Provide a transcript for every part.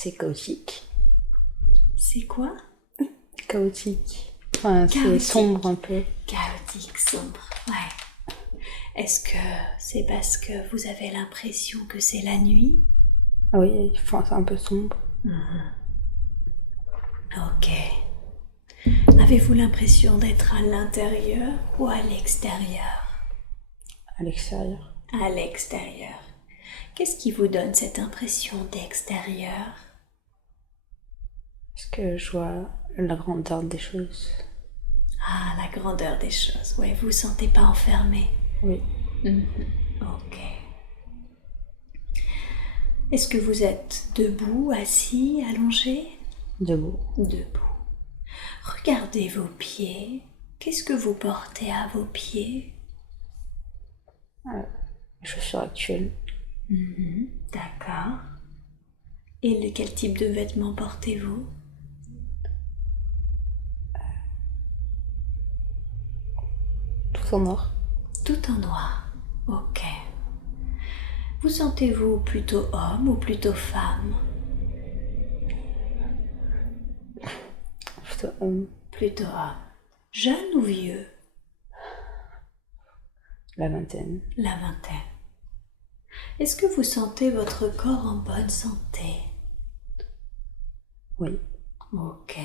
c'est chaotique. C'est quoi? Chaotique. Enfin, c'est Chaotique. sombre un peu. Chaotique, sombre, ouais. Est-ce que c'est parce que vous avez l'impression que c'est la nuit? Ah oui, enfin, c'est un peu sombre. Ok. Avez-vous l'impression d'être à l'intérieur ou à l'extérieur? À l'extérieur. À l'extérieur. Qu'est-ce qui vous donne cette impression d'extérieur? Parce que je vois la grandeur des choses. Ah, la grandeur des choses. Ouais, vous vous sentez pas enfermé. Oui. Ok. Est-ce que vous êtes debout, assis, allongé? Debout. Debout. Regardez vos pieds. Qu'est-ce que vous portez à vos pieds? Les chaussures actuelles. D'accord. Et quel type de vêtements portez-vous? Tout en noir. Tout en noir. Ok. Vous sentez-vous plutôt homme ou plutôt femme? Plutôt Plutôt homme. Jeune ou vieux? la vingtaine. La vingtaine. Est-ce que vous sentez votre corps en bonne santé? Oui. Ok.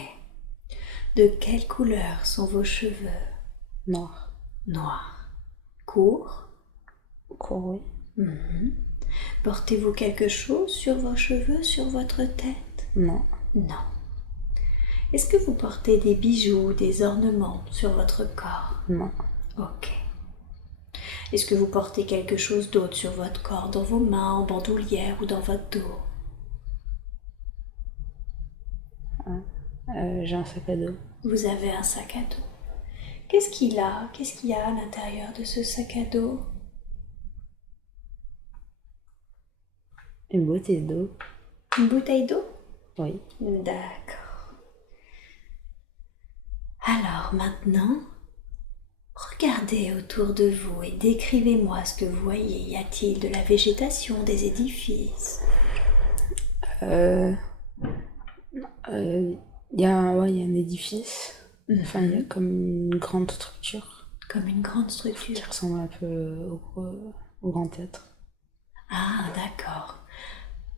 De quelle couleur sont vos cheveux? Noir. Noirs. Courts? Court, oui. Portez-vous quelque chose sur vos cheveux, sur votre tête? Non. Non. Est-ce que vous portez des bijoux, des ornements sur votre corps? Non. Ok. Est-ce que vous portez quelque chose d'autre sur votre corps, dans vos mains, en bandoulière ou dans votre dos? J'ai un sac à dos. Vous avez un sac à dos. Qu'est-ce qu'il a? Qu'est-ce qu'il y a à l'intérieur de ce sac à dos? Une bouteille d'eau. Une bouteille d'eau? Oui. D'accord. Alors maintenant, regardez autour de vous et décrivez-moi ce que vous voyez. Y a-t-il de la végétation, des édifices? Il y a un édifice. Enfin, il y a comme une grande structure Comme une grande qui structure. ressemble un peu au Grand Théâtre. Ah, d'accord.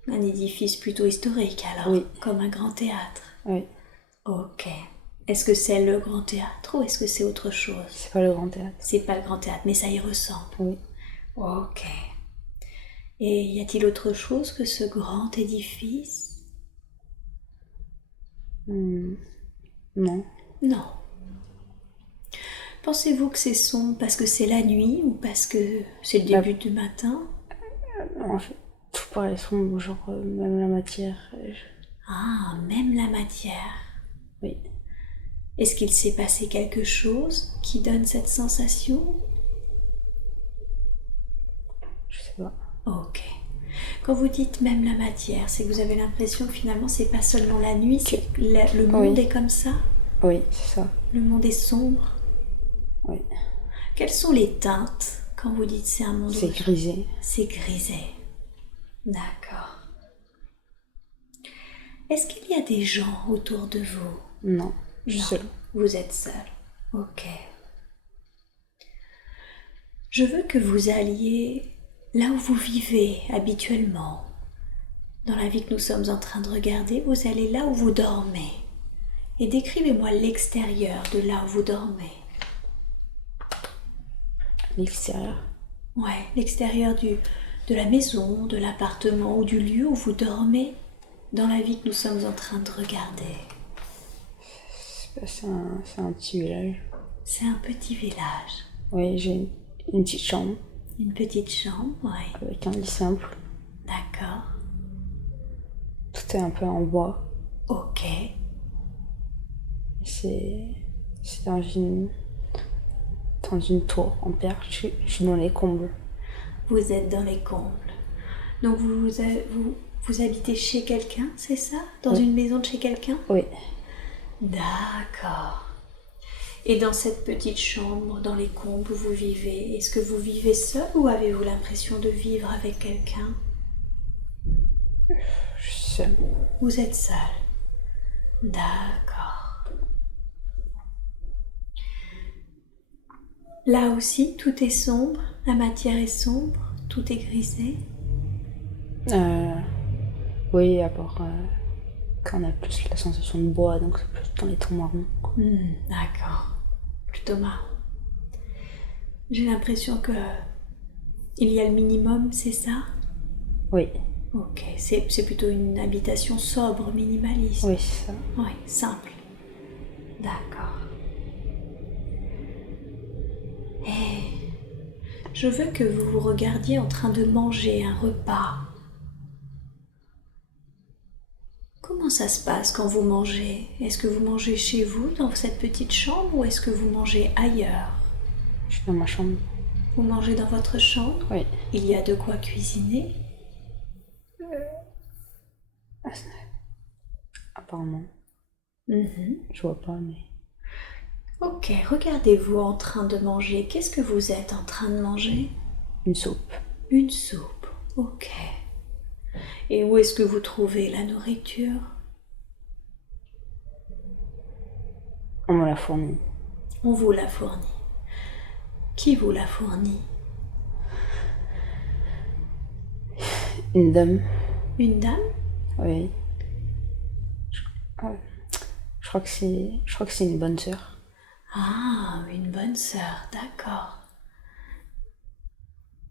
Un édifice plutôt historique alors, Oui. comme un grand théâtre. Oui. Ok. Est-ce que c'est le grand théâtre ou est-ce que c'est autre chose? C'est pas le Grand Théâtre. C'est pas le grand théâtre, mais ça y ressemble. Oui. Ok. Et y a-t-il autre chose que ce grand édifice? Non. Non. Pensez-vous que c'est sombre parce que c'est la nuit ou parce que c'est le début du matin? En fait, tout paraît sombre, genre même la matière. Ah, même la matière. Oui. Est-ce qu'il s'est passé quelque chose qui donne cette sensation? Je sais pas. Ok. Quand vous dites même la matière, c'est que vous avez l'impression que finalement c'est pas seulement la nuit, c'est que le monde est comme ça? Oui, c'est ça. Le monde est sombre? Oui. Quelles sont les teintes quand vous dites c'est un monde C'est rouge? grisé. C'est grisé. D'accord. Est-ce qu'il y a des gens autour de vous? Non. Je suis Non, seule. vous êtes seul. Ok. Je veux que vous alliez là où vous vivez habituellement. Dans la vie que nous sommes en train de regarder, vous allez là où vous dormez. Et décrivez-moi l'extérieur de là où vous dormez. L'extérieur. Ouais, l'extérieur de la maison, de l'appartement ou du lieu où vous dormez dans la vie que nous sommes en train de regarder. C'est un petit village. C'est un petit village. Oui, j'ai une petite chambre Une petite chambre, ouais. avec un lit simple. D'accord. Tout est un peu en bois. Ok. C'est dans une tour en pierre. Je suis dans les combles. Vous êtes dans les combles. Donc vous habitez chez quelqu'un, c'est ça? Dans Oui. une maison de chez quelqu'un? Oui. D'accord. Et dans cette petite chambre, dans les combles où vous vivez, est-ce que vous vivez seul ou avez-vous l'impression de vivre avec quelqu'un? Je seule. Vous êtes seul. D'accord. Là aussi, tout est sombre, la matière est sombre, tout est grisé. Oui, à part quand on a plus la sensation de bois, donc c'est plus dans les tons marrons. D'accord. Plutôt marrant. J'ai l'impression que il y a le minimum, c'est ça? Oui, Ok, c'est plutôt une habitation sobre, minimaliste. oui, c'est ça. Oui, simple. D'accord. Et je veux que vous vous regardiez en train de manger un repas. Comment ça se passe quand vous mangez? Est-ce que vous mangez chez vous, dans cette petite chambre, ou est-ce que vous mangez ailleurs? Je suis dans ma chambre. Vous mangez dans votre chambre? Oui. Il y a de quoi cuisiner? Apparemment. Je vois pas, mais... Ok, regardez-vous en train de manger. Qu'est-ce que vous êtes en train de manger? Une soupe. Une soupe. Ok. Et où est-ce que vous trouvez la nourriture? On me l'a fournie. On vous la fournit. Qui vous la fournit? Une dame. Une dame? Oui. Je crois que c'est une bonne sœur. Ah, une bonne sœur, d'accord.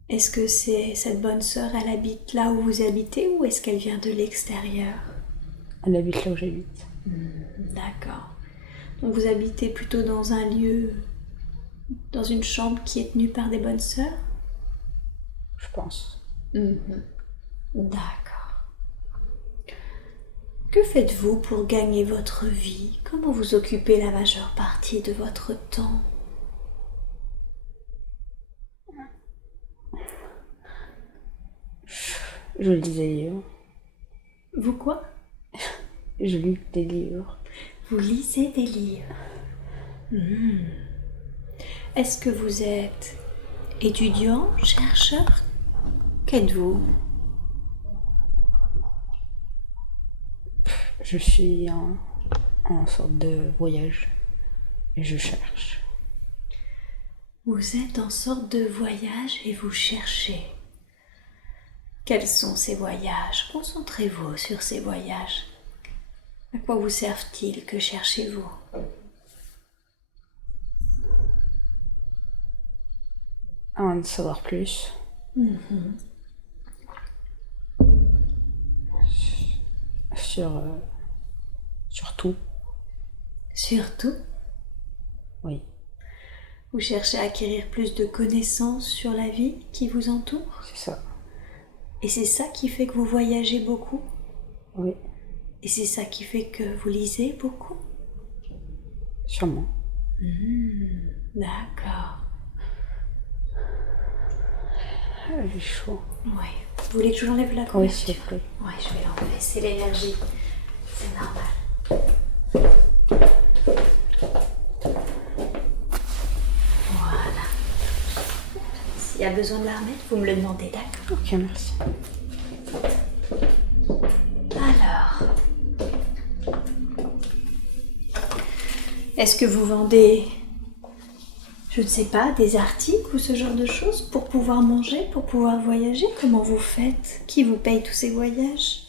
Est-ce que c'est cette bonne sœur, elle habite là où vous habitez ou est-ce qu'elle vient de l'extérieur? Elle habite là où j'habite. D'accord. Donc vous habitez plutôt dans un lieu, dans une chambre qui est tenue par des bonnes sœurs? Je pense. D'accord. Que faites-vous pour gagner votre vie? Comment vous occupez la majeure partie de votre temps? Je lis des livres. Vous quoi? Je lis des livres. Vous lisez des livres. Est-ce que vous êtes étudiant, chercheur? Qu'êtes-vous? Je suis en sorte de voyage. Et je cherche. Vous êtes en sorte de voyage et vous cherchez. Quels sont ces voyages? Concentrez-vous sur ces voyages. À quoi vous servent-ils? Que cherchez-vous? À en savoir plus. Sur tout. Surtout, Oui, vous cherchez à acquérir plus de connaissances sur la vie qui vous entoure? c'est ça. Et c'est ça qui fait que vous voyagez beaucoup? Oui, Et c'est ça qui fait que vous lisez beaucoup? sûrement. D'accord. J'ai chaud. Oui. Vous voulez que je vous enlève la Oui, couverture? s'il te plaît. Oui, je vais l'enlever. C'est l'énergie. C'est normal. Voilà. S'il y a besoin de la remettre, vous me le demandez, d'accord? Ok, merci. Alors, est-ce que vous vendez, je ne sais pas, des articles ou ce genre de choses pour pouvoir manger, pour pouvoir voyager? Comment vous faites? Qui vous paye tous ces voyages?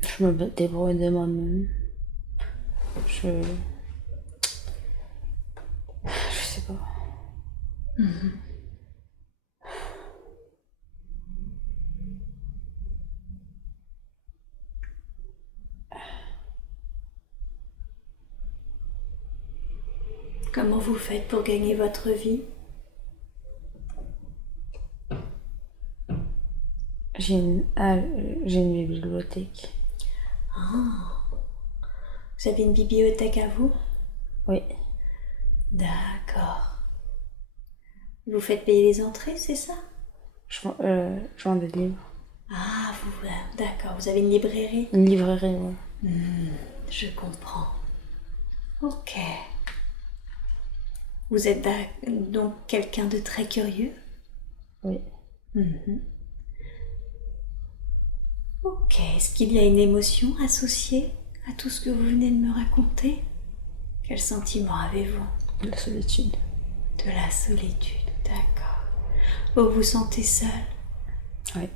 Je me débrouille de moi-même. Je sais pas. Comment vous faites pour gagner votre vie? J'ai une bibliothèque. Vous avez une bibliothèque à vous? Oui, D'accord. Vous faites payer les entrées, c'est ça? je vends des livres. Ah, d'accord, vous avez une librairie? Une librairie, ouais. Je comprends. Ok. Vous êtes donc quelqu'un de très curieux? Oui. Ok. Ok, est-ce qu'il y a une émotion associée à tout ce que vous venez de me raconter? Quel sentiment avez-vous? La solitude. De la solitude, d'accord. Vous vous sentez seul? Oui.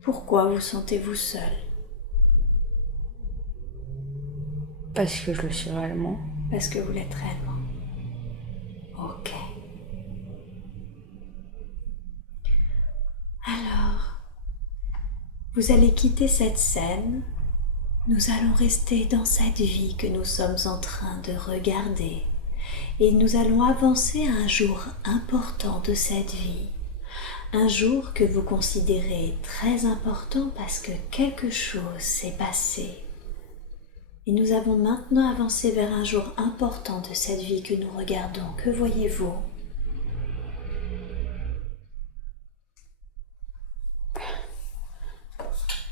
Pourquoi vous sentez-vous seul? Parce que je le suis réellement. Parce que vous l'êtes réellement. Ok. Alors, vous allez quitter cette scène. Nous allons rester dans cette vie que nous sommes en train de regarder. Et nous allons avancer à un jour important de cette vie. Un jour que vous considérez très important parce que quelque chose s'est passé. Et nous avons maintenant avancé vers un jour important de cette vie que nous regardons. Que voyez-vous?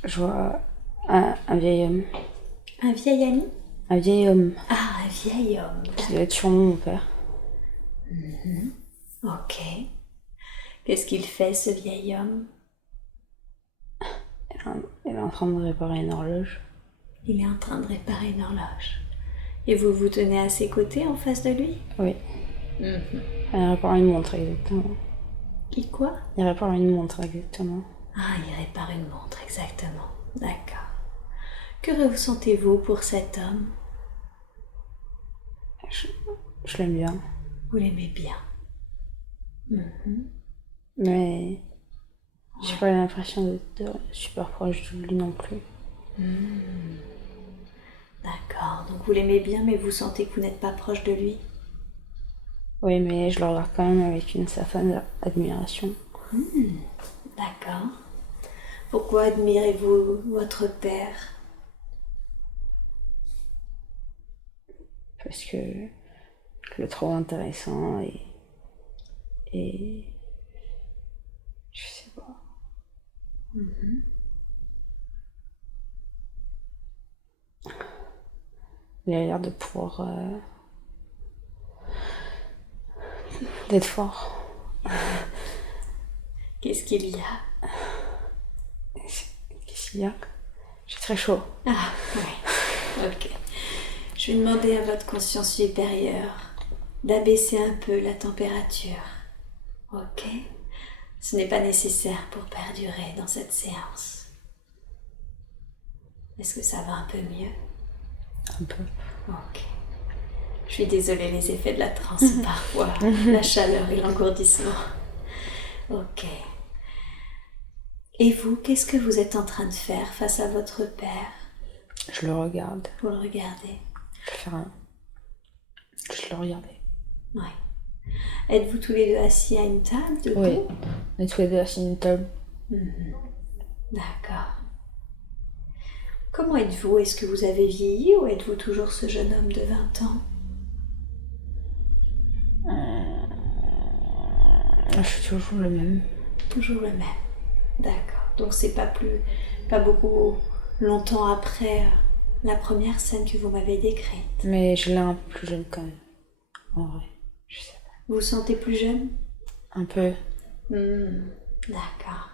Je vois un vieil homme. Un vieil ami? Un vieil homme. Ah, un vieil homme. Qui doit être sûrement mon père. Ok. Qu'est-ce qu'il fait, ce vieil homme? Il est en train de réparer une horloge. Il est en train de réparer une horloge. Et vous vous tenez à ses côtés, en face de lui? Oui. Il répare une montre, exactement. Il quoi? Il répare une montre, exactement. Ah, il répare une montre, exactement. D'accord. Que ressentez-vous pour cet homme? Je l'aime bien. Vous l'aimez bien. Mais j'ai pas l'impression d'être super proche de lui non plus. D'accord. Donc vous l'aimez bien, mais vous sentez que vous n'êtes pas proche de lui? Oui, mais je le regarde quand même avec une certaine admiration. D'accord. Pourquoi admirez-vous votre père? Parce que je le trouve intéressant et je sais pas. Il a l'air de pouvoir d'être fort. Qu'est-ce qu'il y a? Qu'est-ce qu'il y a? J'ai très chaud. Ah, oui. Ok. Je vais demander à votre conscience supérieure d'abaisser un peu la température. Ok? Ce n'est pas nécessaire pour perdurer dans cette séance. Est-ce que ça va un peu mieux? Un peu. Ok. Je suis désolée, les effets de la transe parfois, la chaleur et l'engourdissement. Ok. Et vous, qu'est-ce que vous êtes en train de faire face à votre père? Je le regarde. Vous le regardez? Je vais faire un... Je le regardais. Oui. Êtes-vous tous les deux assis à une table, debout? Oui. On est tous les deux assis à une table. D'accord. Comment êtes-vous? Est-ce que vous avez vieilli ou êtes-vous toujours ce jeune homme de 20 ans? Je suis toujours le même. Toujours le même. D'accord. Donc c'est pas beaucoup longtemps après la première scène que vous m'avez décrite. Mais je l'ai un peu plus jeune quand même. En vrai, je sais pas. Vous vous sentez plus jeune? Un peu. D'accord.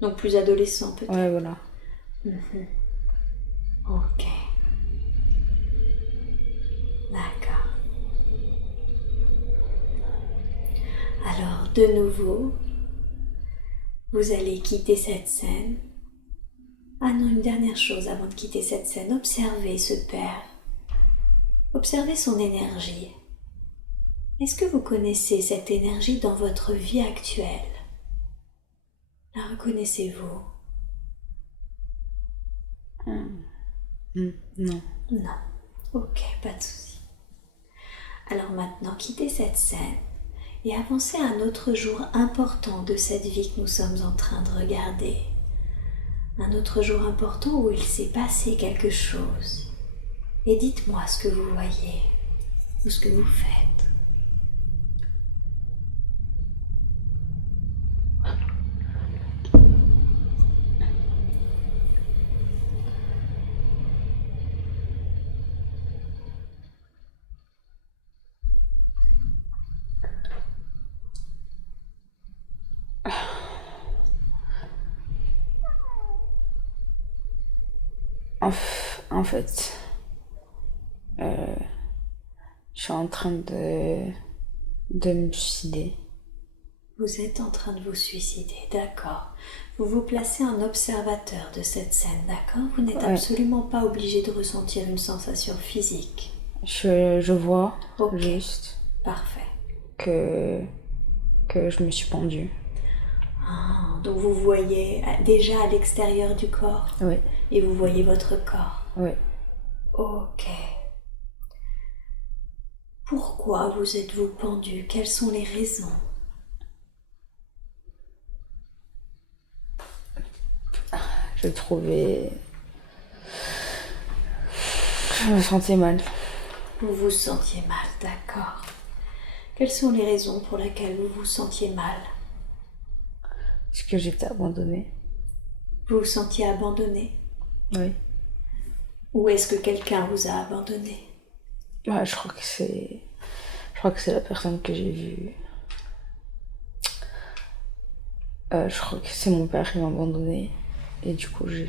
Donc plus adolescent peut-être? Ouais, voilà. Ok. D'accord. Alors, de nouveau, vous allez quitter cette scène. Ah non, une dernière chose avant de quitter cette scène. Observez ce père. Observez son énergie. Est-ce que vous connaissez cette énergie dans votre vie actuelle? La reconnaissez-vous? Non. Non. Ok, pas de souci. Alors maintenant, quittez cette scène et avancez à un autre jour important de cette vie que nous sommes en train de regarder. Un autre jour important où il s'est passé quelque chose. Et dites-moi ce que vous voyez ou ce que vous faites. En fait, euh, je suis en train de me suicider. Vous êtes en train de vous suicider, d'accord. Vous vous placez en observateur de cette scène, d'accord. Vous n'êtes Ouais. absolument pas obligé de ressentir une sensation physique. Je vois Ok. juste Parfait. que je me suis pendue. Ah, donc vous voyez déjà à l'extérieur du corps Oui, et vous voyez votre corps. oui. Ok. Pourquoi vous êtes-vous pendu? Quelles sont les raisons? Je trouvais... Je me sentais mal. Vous vous sentiez mal, d'accord. Quelles sont les raisons pour lesquelles vous vous sentiez mal? Parce que j'étais abandonnée. Vous vous sentiez abandonné? Oui. Ou est-ce que quelqu'un vous a abandonné? Ouais, je crois que c'est... Je crois que c'est la personne que j'ai vue. Je crois que c'est mon père qui m'a abandonnée. Et du coup, j'ai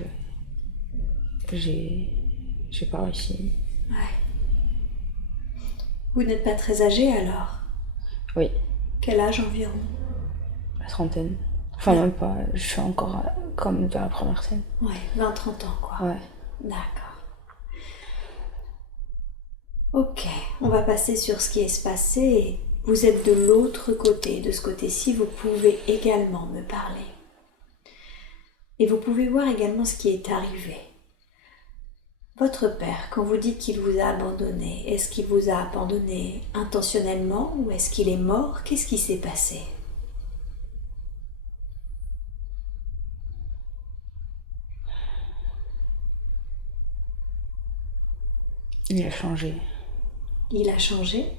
pas réussi. Ouais. Vous n'êtes pas très âgé alors? Oui, Quel âge environ? la trentaine. Enfin, même pas. Je suis encore comme dans la première scène. Ouais, 20-30 ans quoi. Ouais. D'accord. Ok, on va passer sur ce qui est se passé. Vous êtes de l'autre côté, de ce côté-ci, vous pouvez également me parler. Et vous pouvez voir également ce qui est arrivé. Votre père, quand vous dites qu'il vous a abandonné, est-ce qu'il vous a abandonné intentionnellement ou est-ce qu'il est mort? Qu'est-ce qui s'est passé? Il a changé. Il a changé?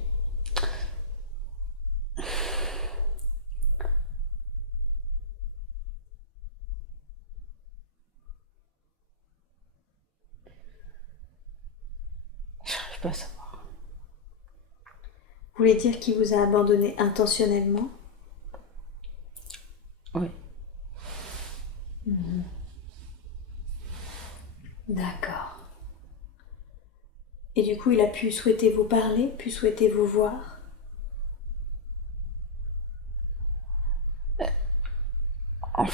J'arrive pas à savoir. Vous voulez dire qu'il vous a abandonné intentionnellement? Oui. D'accord. Et du coup, il a pu souhaiter vous parler, pu souhaiter vous voir? En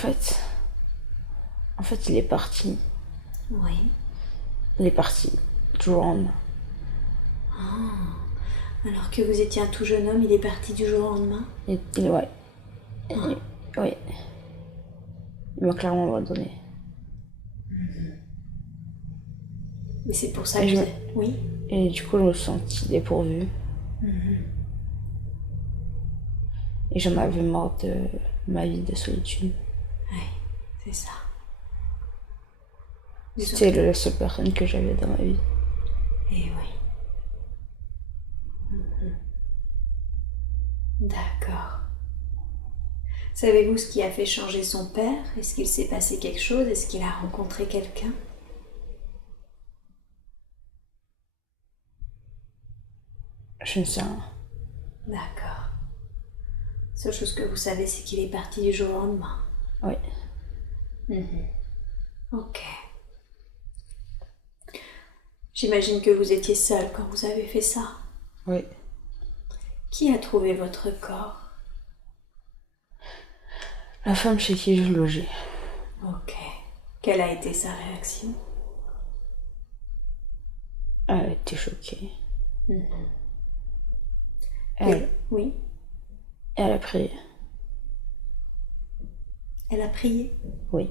fait, il est parti. Oui. Il est parti. Du jour au lendemain. Alors que vous étiez un tout jeune homme, il est parti du jour au lendemain? Ouais. Oui. Il m'a clairement abandonné. Mais c'est pour ça Et, que je vous me- êtes... Oui. et du coup, je me suis sentie dépourvue. Et j'en avais marre de ma vie de solitude. Oui, c'est ça. C'était la seule personne que j'avais dans ma vie. Eh oui. D'accord. Savez-vous ce qui a fait changer son père? Est-ce qu'il s'est passé quelque chose? Est-ce qu'il a rencontré quelqu'un? Je ne sais rien. D'accord. Seule chose que vous savez, c'est qu'il est parti du jour au lendemain. Oui. Ok. J'imagine que vous étiez seul quand vous avez fait ça. Oui. Qui a trouvé votre corps? La femme chez qui je logeais. Ok. Quelle a été sa réaction? Elle a été choquée. Oui. Elle a prié. Elle a prié. Oui.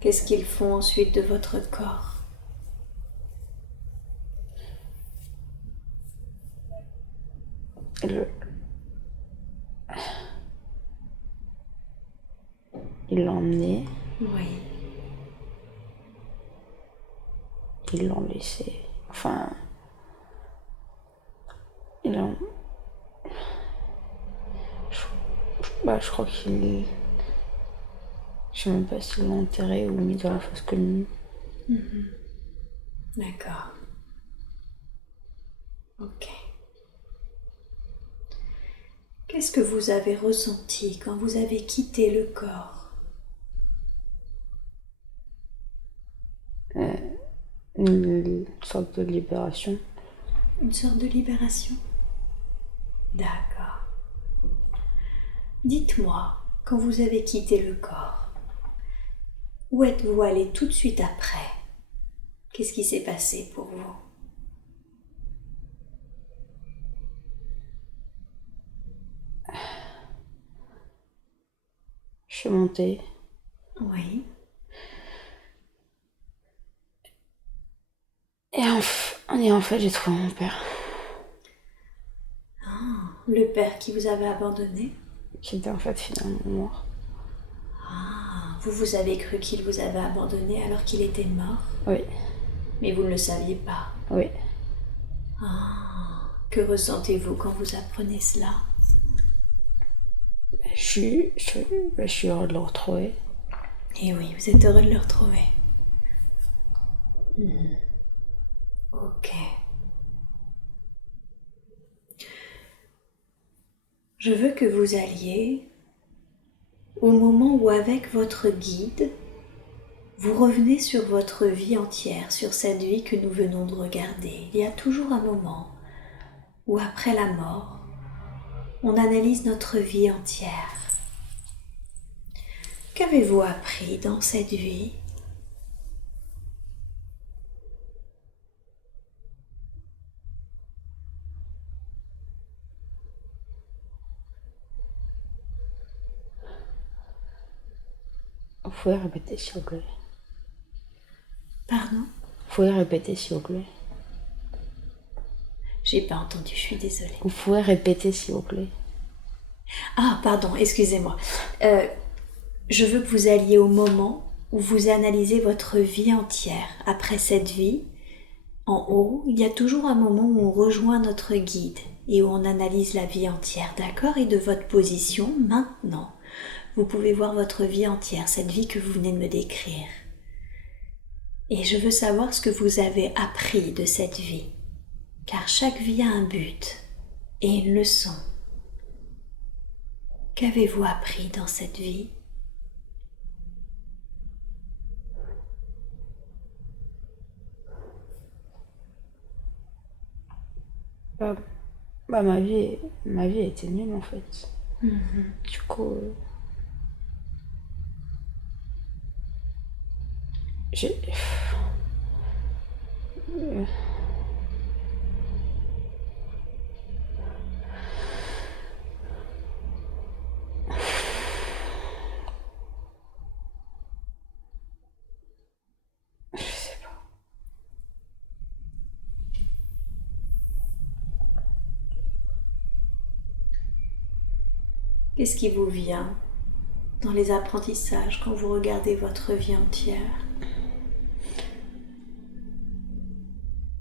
Qu'est-ce qu'ils font ensuite de votre corps? Le... Ils l'ont emmené. Oui. Ils l'ont laissé. Enfin... Ils l'ont... je crois qu'ils... Je sais même pas s'ils l'ont enterré ou mis dans la fosse commune. D'accord. Ok. Qu'est-ce que vous avez ressenti quand vous avez quitté le corps? une sorte de libération. Une sorte de libération? D'accord. Dites-moi, quand vous avez quitté le corps, où êtes-vous allé tout de suite après? Qu'est-ce qui s'est passé pour vous? Je suis montée. Oui. Et en fait, j'ai trouvé mon père. Ah, le père qui vous avait abandonné? Qui était en fait finalement mort. Ah, vous avez cru qu'il vous avait abandonné alors qu'il était mort? Oui. Mais vous ne le saviez pas? Oui. Ah, que ressentez-vous quand vous apprenez cela? Je suis heureux de le retrouver. Eh oui, vous êtes heureux de le retrouver. Ok. Je veux que vous alliez au moment où avec votre guide, vous revenez sur votre vie entière, sur cette vie que nous venons de regarder. Il y a toujours un moment où après la mort, on analyse notre vie entière. Qu'avez-vous appris dans cette vie? Vous pouvez répéter s'il vous plaît. Pardon? Vous pouvez répéter s'il vous plaît. J'ai pas entendu, je suis désolée. Vous pouvez répéter s'il vous plaît. Ah, pardon, excusez-moi. Je veux que vous alliez au moment où vous analysez votre vie entière. Après cette vie, en haut, il y a toujours un moment où on rejoint notre guide et où on analyse la vie entière, d'accord? Et de votre position, maintenant, vous pouvez voir votre vie entière, cette vie que vous venez de me décrire. Et je veux savoir ce que vous avez appris de cette vie, car chaque vie a un but et une leçon. Qu'avez-vous appris dans cette vie? Ma vie était nulle en fait. Du coup, j'ai. Je sais pas. Qu'est-ce qui vous vient dans les apprentissages quand vous regardez votre vie entière?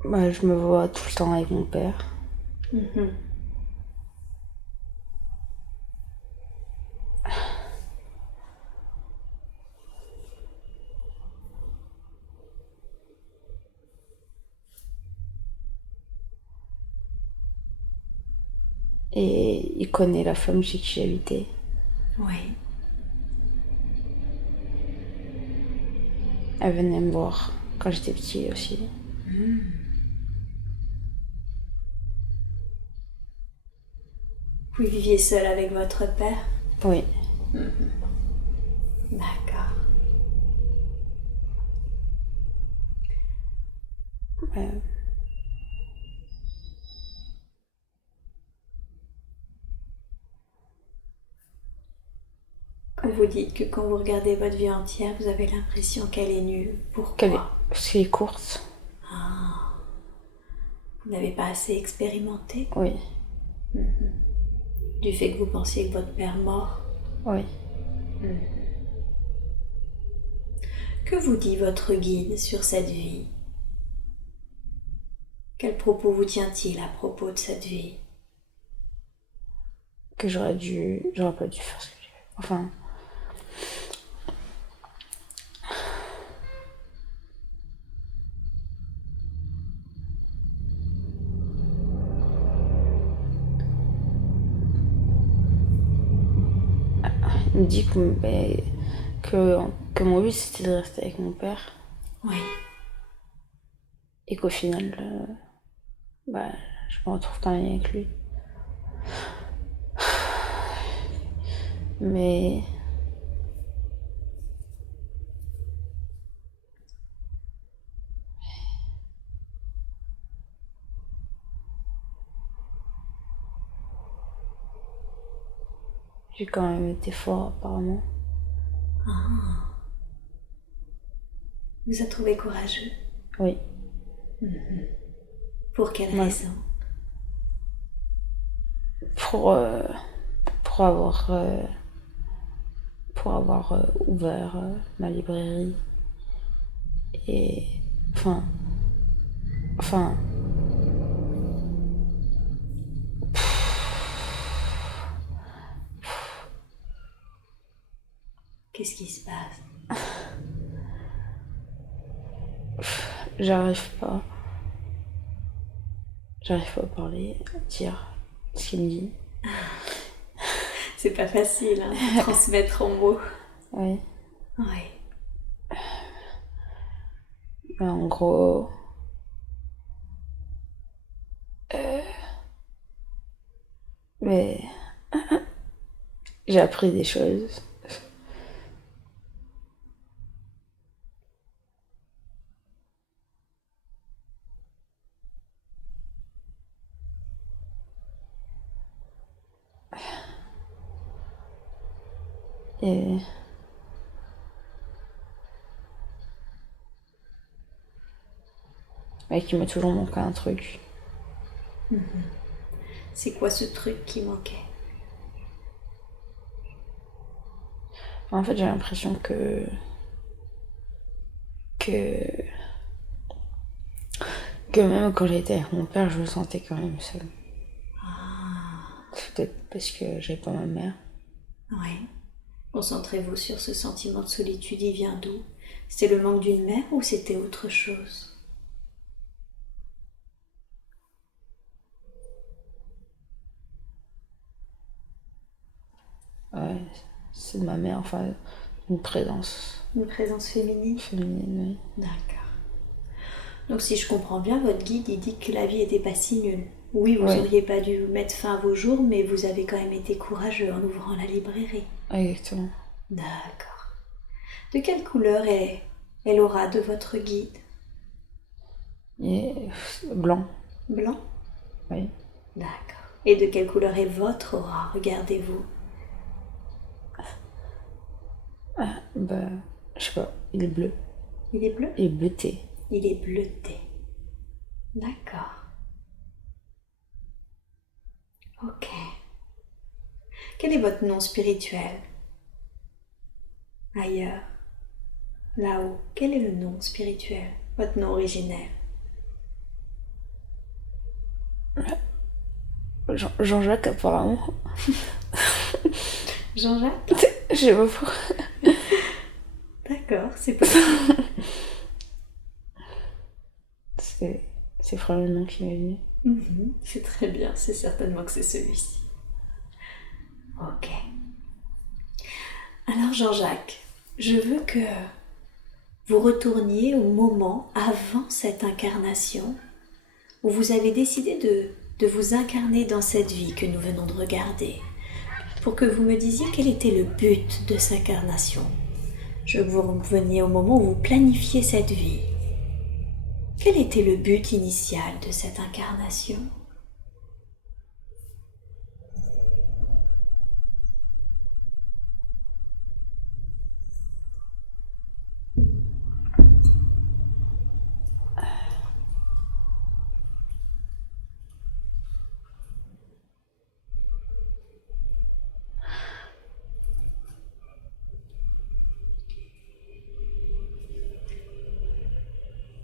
Je me vois tout le temps avec mon père. Et il connaît la femme chez qui j'habitais. Oui. Elle venait me voir quand j'étais petit aussi. Vous viviez seul avec votre père? Oui. D'accord. Ouais. Quand vous dites que quand vous regardez votre vie entière, vous avez l'impression qu'elle est nulle. Pourquoi? Parce qu'elle est courte. Vous n'avez pas assez expérimenté? Oui. Du fait que vous pensiez que votre père mort? Oui. Que vous dit votre guide sur cette vie? Quel propos vous tient-il à propos de cette vie? Que j'aurais pas dû faire ce que j'ai fait. Enfin. Il me dit que mon but c'était de rester avec mon père. Oui. et qu'au final, je me retrouve quand même avec lui. Mais j'ai quand même été fort apparemment. Ah. Vous a trouvé courageux? Oui. Pour quelle Ouais. raison? Pour avoir ouvert ma librairie et enfin Qu'est-ce qui se passe? j'arrive pas à parler, à dire ce qu'il me dit. C'est pas facile hein, de transmettre en mots. Oui. Ouais. En gros, mais j'ai appris des choses. Et qu'il m'a toujours manqué un truc. C'est quoi ce truc qui manquait? En fait, j'ai l'impression que même quand j'étais avec mon père, je me sentais quand même seule. C'est peut-être parce que j'avais pas ma mère. Ouais. Concentrez-vous sur ce sentiment de solitude, il vient d'où? C'était le manque d'une mère ou c'était autre chose? Ouais, c'est de ma mère, enfin, une présence Une présence féminine? féminine, oui. D'accord. Donc si je comprends bien, votre guide, il dit que la vie n'était pas si nulle. Oui, vous Ouais. auriez pas dû mettre fin à vos jours, mais vous avez quand même été courageux en ouvrant la librairie. Exactement. D'accord. De quelle couleur est l'aura de votre guide? Et blanc, Blanc? oui. D'accord. Et de quelle couleur est votre aura? Regardez-vous. Je sais pas, il est bleu. Il est bleu? Il est bleuté. Il est bleuté. D'accord. Ok. Quel est votre nom spirituel? Ailleurs. Là-haut. Quel est le nom spirituel? Votre nom originel? Jean-Jacques, apparemment. Jean-Jacques? Je sais pas pourquoi. D'accord, c'est possible. C'est vraiment le nom qui m'est venu. C'est très bien, c'est certainement que c'est celui-ci. Ok. Alors Jean-Jacques, je veux que vous retourniez au moment avant cette incarnation où vous avez décidé de vous incarner dans cette vie que nous venons de regarder, pour que vous me disiez quel était le but de cette incarnation. Je veux que vous reveniez au moment où vous planifiez cette vie. Quel était le but initial de cette incarnation?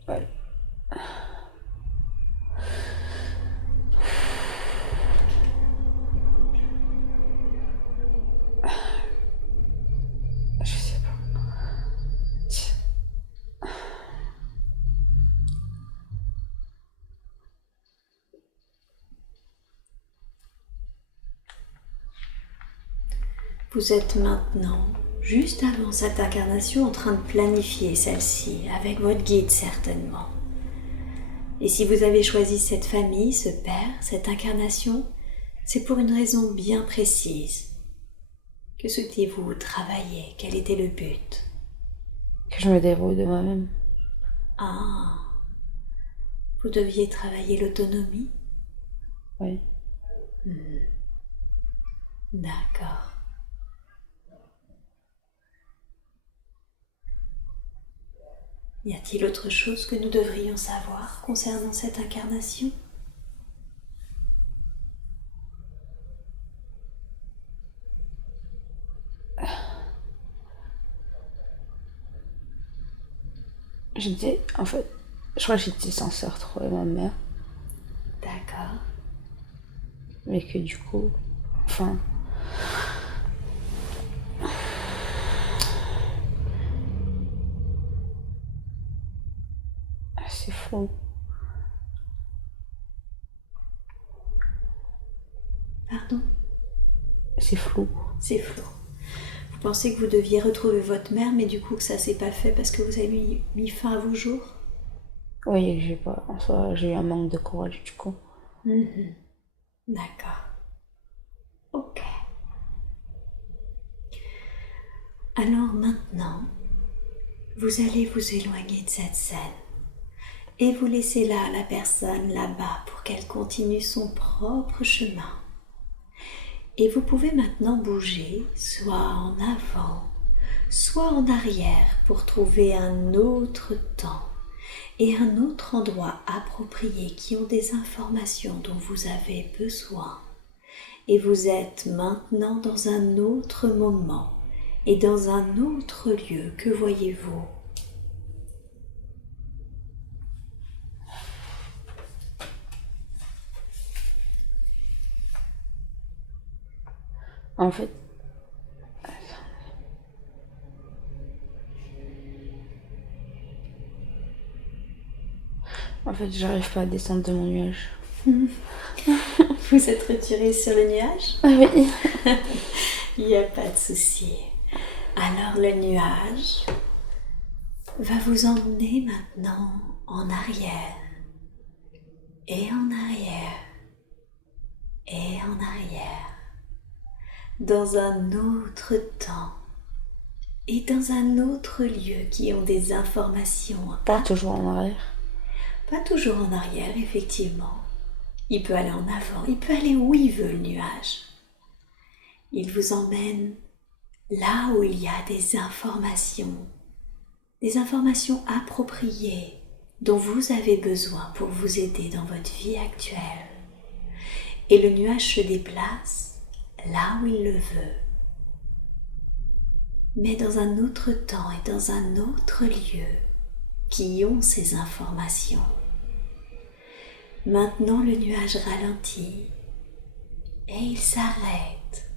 Ouais. Je sais pas. Vous êtes maintenant, juste avant cette incarnation, en train de planifier celle-ci, avec votre guide certainement. Et si vous avez choisi cette famille, ce père, cette incarnation, c'est pour une raison bien précise. Que souhaitiez-vous travailler? Quel était le but? Que je me débrouille de moi-même. Ah, vous deviez travailler l'autonomie? Oui. D'accord. Y a-t-il autre chose que nous devrions savoir concernant cette incarnation? En fait, je crois que j'étais censée retrouver ma mère, D'accord. mais que du coup, enfin, c'est flou. Pardon? C'est flou. C'est flou. Vous pensez que vous deviez retrouver votre mère, mais du coup que ça s'est pas fait parce que vous avez mis fin à vos jours? Oui, j'ai eu un manque de courage du coup. D'accord. Ok. Alors maintenant, vous allez vous éloigner de cette scène et vous laisser là la personne là-bas pour qu'elle continue son propre chemin. Et vous pouvez maintenant bouger soit en avant, soit en arrière pour trouver un autre temps et un autre endroit approprié qui ont des informations dont vous avez besoin. Et vous êtes maintenant dans un autre moment et dans un autre lieu. Que voyez-vous? En fait, j'arrive pas à descendre de mon nuage. Vous êtes retiré sur le nuage? Ah oui. Il n'y a pas de souci. Alors le nuage va vous emmener maintenant en arrière et en arrière et en arrière dans un autre temps et dans un autre lieu qui ont des informations. Pas toujours en arrière. Pas toujours en arrière, effectivement. Il peut aller en avant, il peut aller où il veut, le nuage. Il vous emmène là où il y a des informations appropriées dont vous avez besoin pour vous aider dans votre vie actuelle. Et le nuage se déplace là où il le veut, mais dans un autre temps et dans un autre lieu qui ont ces informations. Maintenant, le nuage ralentit et il s'arrête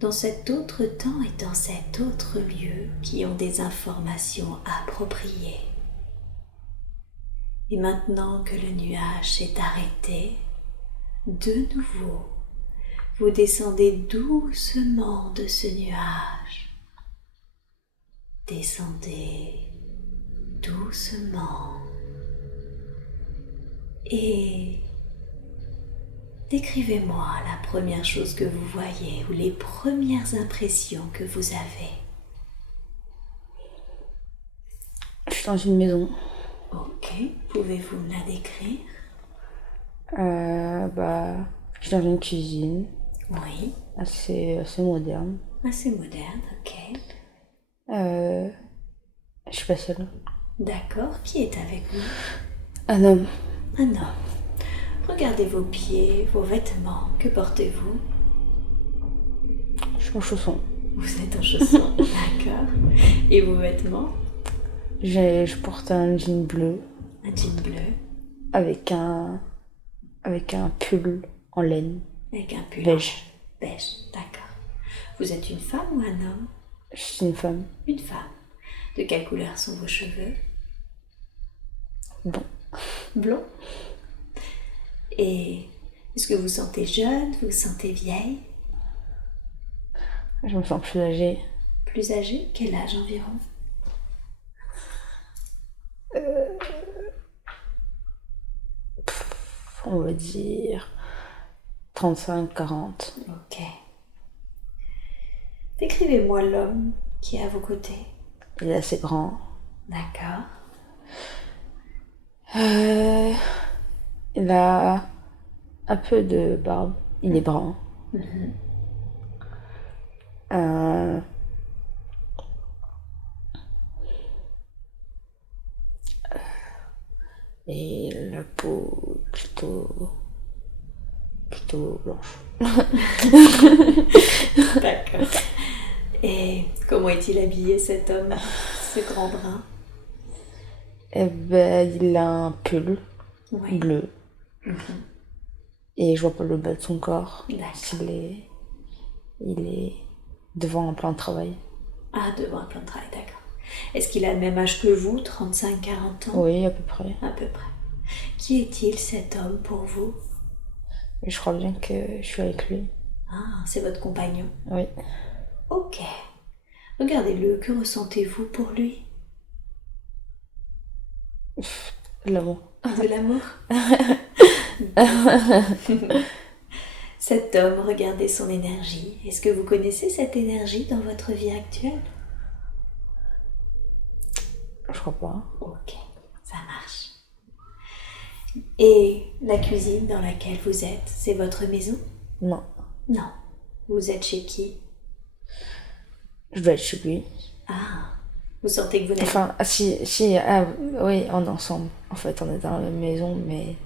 dans cet autre temps et dans cet autre lieu qui ont des informations appropriées. Et maintenant que le nuage s'est arrêté, de nouveau, vous descendez doucement de ce nuage. Descendez doucement et décrivez-moi la première chose que vous voyez ou les premières impressions que vous avez. Je suis dans une maison. Ok, pouvez-vous me la décrire? Je suis dans une cuisine Oui, assez moderne. assez moderne, ok. Je suis pas seule. D'accord, qui est avec vous? Un homme. Un homme. Regardez vos pieds, vos vêtements, que portez-vous? Je suis en chaussons. Vous êtes en chaussons, d'accord. Et vos vêtements? Je porte un jean bleu Un jean bleu avec un pull en laine. avec un pull Beige. beige, d'accord. Vous êtes une femme ou un homme? Je suis une femme. Une femme. De quelle couleur sont vos cheveux? Bon. Blond. Et est-ce que vous vous sentez jeune? Vous vous sentez vieille? Je me sens plus âgée. Plus âgée? Quel âge environ? on va dire 35-40. Ok. Décrivez-moi l'homme qui est à vos côtés. Il est assez grand. D'accord. Il a un peu de barbe. Il est brun. Euh, et la peau plutôt blanche. D'accord. Et comment est-il habillé cet homme, ce grand brun? Eh ben, il a un pull Oui. bleu. Et je vois pas le bas de son corps. D'accord. Il est devant un plan de travail. Ah, devant un plan de travail, d'accord. Est-ce qu'il a le même âge que vous, 35-40 ans? Oui, à peu près. À peu près. Qui est-il cet homme pour vous? Et je crois bien que je suis avec lui. Ah, c'est votre compagnon. Oui. Ok. Regardez-le, que ressentez-vous pour lui? L'amour. De l'amour? Cet homme, regardez son énergie. Est-ce que vous connaissez cette énergie dans votre vie actuelle? Je crois pas. Ok, ça marche. Et la cuisine dans laquelle vous êtes, c'est votre maison? Non. Non. Vous êtes chez qui? Je dois être chez lui. Ah, vous sentez que vous n'êtes Enfin, si, oui, on est ensemble. En fait, on est dans la même maison, mais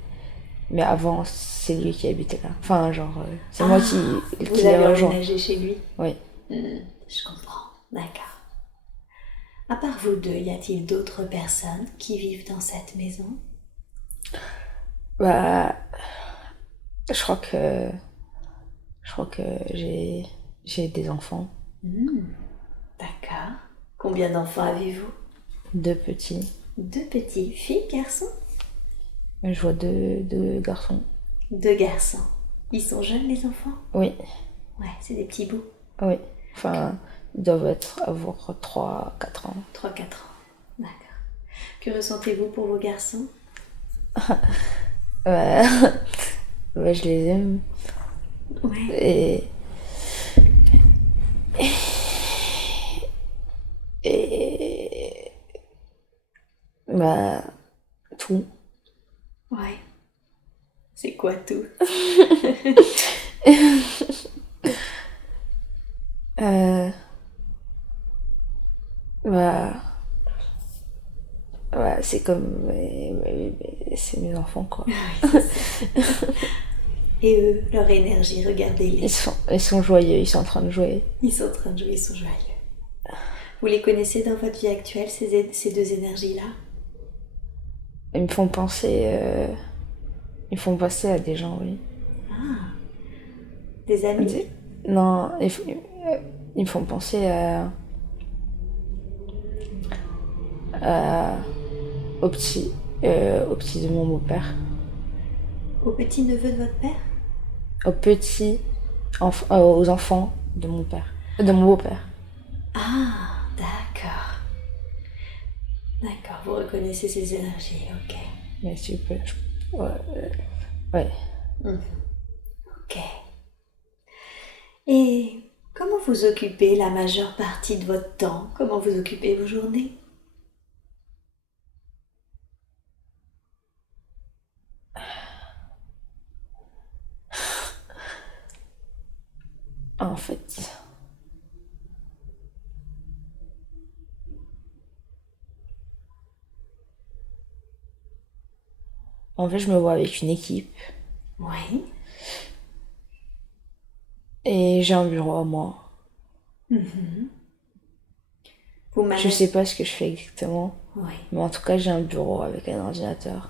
avant, c'est lui qui habitait là. Enfin, genre, c'est moi qui vous l'ai avez rejoint. emménagé chez lui? Oui. Je comprends, d'accord. À part vous deux, y a-t-il d'autres personnes qui vivent dans cette maison? Bah, je crois que j'ai des enfants. D'accord. Combien d'enfants avez-vous? 2 petits. 2 petits, filles, garçons? Je vois deux garçons. 2 garçons. Ils sont jeunes, les enfants? Oui. Ouais, c'est des petits bouts. Oui. Enfin, ils doivent avoir 3-4 ans. 3-4 ans. D'accord. Que ressentez-vous pour vos garçons? Ouais. Ouais, je les aime. Ouais. Et bah, tout. Ouais. C'est quoi tout? Bah, ouais, c'est comme c'est mes enfants, quoi. Et eux, leur énergie, regardez-les. Ils sont joyeux, ils sont en train de jouer. Ils sont en train de jouer, ils sont joyeux. Vous les connaissez dans votre vie actuelle, ces 2 énergies-là? Ils me font penser à des gens, oui. Des amis? Non, ils me font penser au petit de mon beau-père. Au petit-neveu de votre père? Aux enfants de mon père. De mon beau-père. Ah, d'accord. D'accord, vous reconnaissez ces énergies, ok. Mais s'il vous plaît, ouais. Ok. Et comment vous occupez la majeure partie de votre temps? Comment vous occupez vos journées? En fait, je me vois avec une équipe Oui. et j'ai un bureau à moi. Vous Je managez... sais pas ce que je fais exactement, Oui, mais en tout cas, j'ai un bureau avec un ordinateur.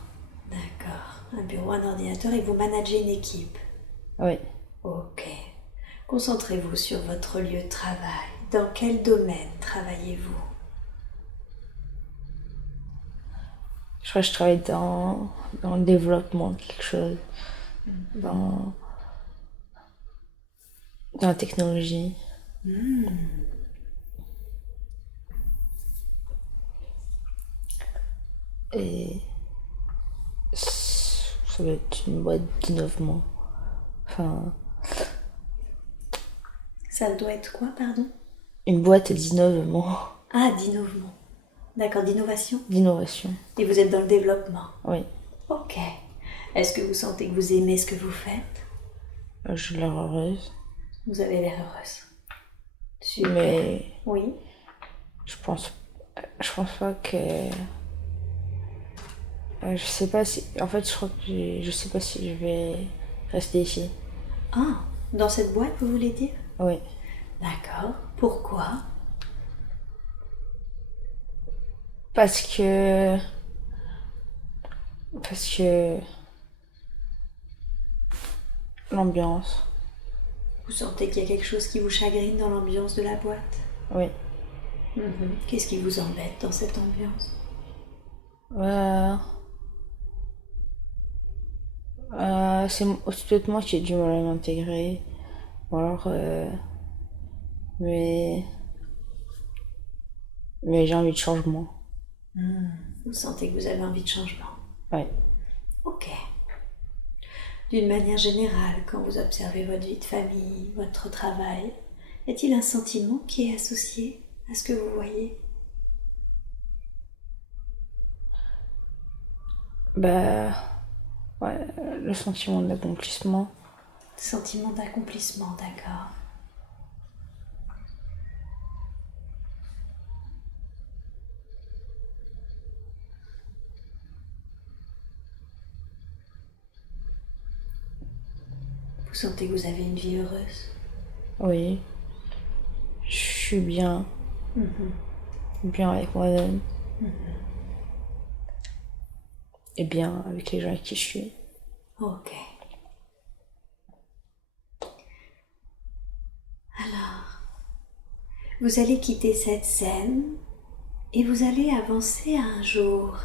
d'accord. Un bureau, un ordinateur et vous managez une équipe. Oui. Ok. Concentrez-vous sur votre lieu de travail. Dans quel domaine travaillez-vous? Je crois que je travaille dans le développement de quelque chose. Dans la technologie. Et Ça doit être une boîte d'innovement. Enfin, Ça doit être quoi, pardon? une boîte d'innovement. Ah, d'innovement. D'accord, d'innovation. D'innovation. Et vous êtes dans le développement. Oui. Ok. Est-ce que vous sentez que vous aimez ce que vous faites? J'ai l'air heureuse. Vous avez l'air heureuse. Super. Mais Oui. je pense pas que. Je sais pas si. En fait, je crois que je sais pas si je vais rester ici. Ah, dans cette boîte, vous voulez dire? Oui. D'accord. Pourquoi? Parce que. Parce que. L'ambiance. Vous sentez qu'il y a quelque chose qui vous chagrine dans l'ambiance de la boîte? Oui. Qu'est-ce qui vous embête dans cette ambiance? C'est peut-être moi qui ai du mal à m'intégrer. Ou alors. Mais. Mais j'ai envie de changement. Vous sentez que vous avez envie de changement? Oui. Ok. D'une manière générale, quand vous observez votre vie de famille, votre travail, y a-t-il un sentiment qui est associé à ce que vous voyez? Bah. Ouais, le sentiment d'accomplissement. Sentiment d'accomplissement, d'accord. Vous sentez que vous avez une vie heureuse? Oui. Je suis bien. Bien avec moi-même. Et bien avec les gens avec qui je suis. Ok. Alors, vous allez quitter cette scène et vous allez avancer à un jour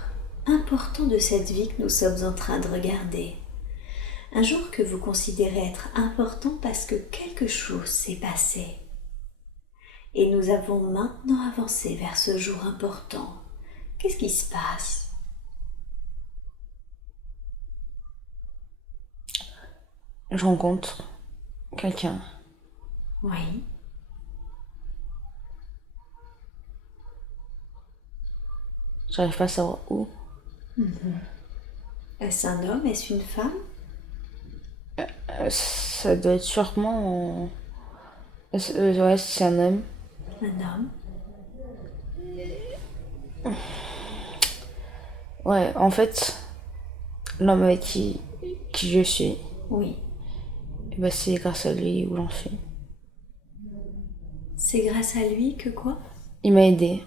important de cette vie que nous sommes en train de regarder. Un jour que vous considérez être important parce que quelque chose s'est passé. Et nous avons maintenant avancé vers ce jour important. Qu'est-ce qui se passe? Je rencontre quelqu'un. Oui. J'arrive pas à savoir où. Est-ce un homme? Est-ce une femme? Ça doit être sûrement. Ouais, c'est un homme. Un homme? Ouais, en fait, l'homme avec qui je suis, Oui. bah, c'est grâce à lui où j'en suis. C'est grâce à lui que quoi? Il m'a aidé.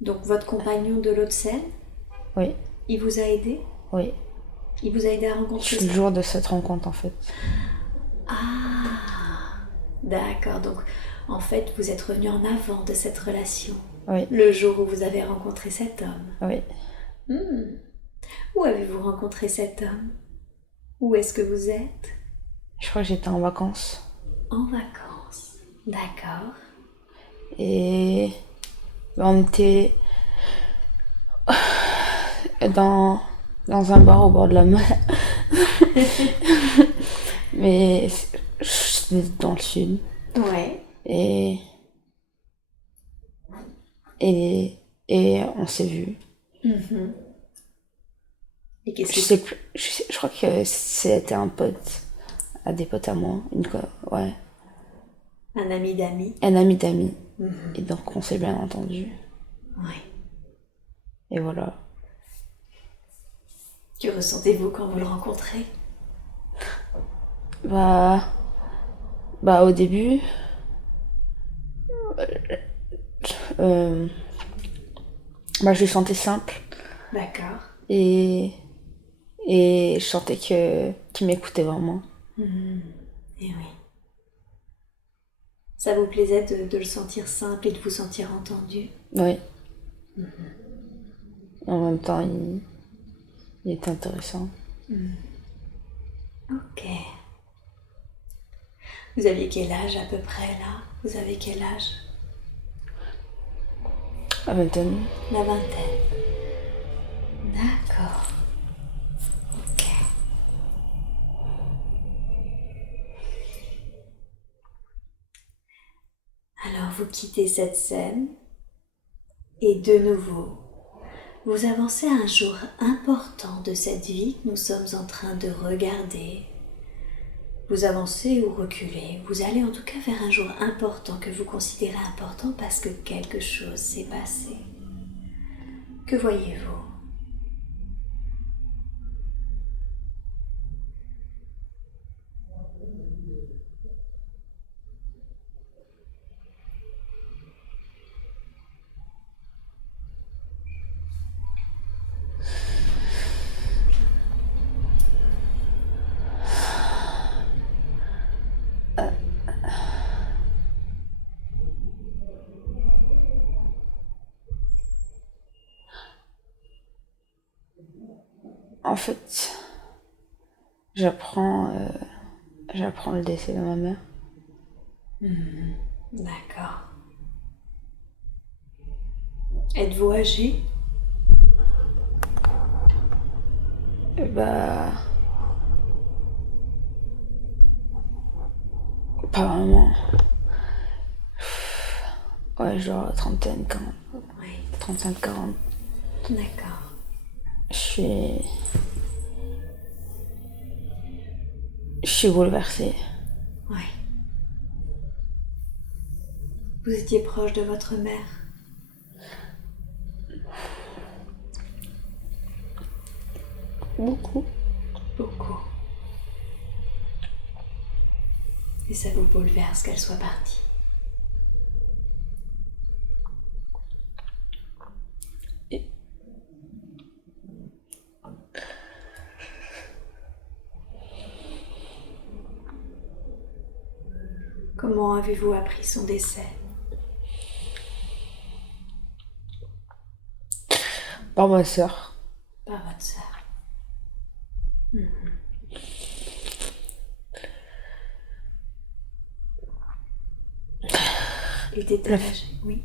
Donc votre compagnon de l'autre scène, Oui, il vous a aidé? oui. Il vous a aidé à Je rencontrer suis ça? le jour de cette rencontre en fait. Ah, d'accord. Donc, en fait, vous êtes revenu en avant de cette relation. Oui, Le jour où vous avez rencontré cet homme. oui. Où avez-vous rencontré cet homme? Où est-ce que vous êtes? Je crois que j'étais en vacances. En vacances. D'accord. Et bah, on était dans un bar au bord de la mer. Mais c'était dans le sud. Ouais. Et, et on s'est vus. Et qu'est-ce Je que sais plus. Je crois que c'était un pote. À des potes à moi. Ouais. un ami d'amis? Un ami d'amis. Et donc on s'est bien entendu. Oui. Et voilà. Que ressentez-vous quand vous le rencontrez? Bah au début, je le sentais simple D'accord. et je sentais qu'il m'écoutait vraiment. Et oui. Ça vous plaisait de le sentir simple et de vous sentir entendu? Oui. En même temps, il était intéressant. Ok. Vous aviez quel âge à peu près là? Vous avez quel âge? La vingtaine. La vingtaine. D'accord. vous quittez cette scène et de nouveau, vous avancez à un jour important de cette vie que nous sommes en train de regarder. Vous avancez ou reculez, vous allez en tout cas vers un jour important que vous considérez important parce que quelque chose s'est passé. Que voyez-vous ? En fait, j'apprends le décès de ma mère. D'accord. Êtes-vous âgé ? Bah... Pas vraiment. Ouais, genre trentaine, 40. Oui. 35-40. D'accord. Je suis bouleversée. Oui. Vous étiez proche de votre mère ? Beaucoup. Beaucoup. Et ça vous bouleverse qu'elle soit partie. Comment avez-vous appris son décès ? Par ma sœur. Par votre sœur. Il était âgé. Oui.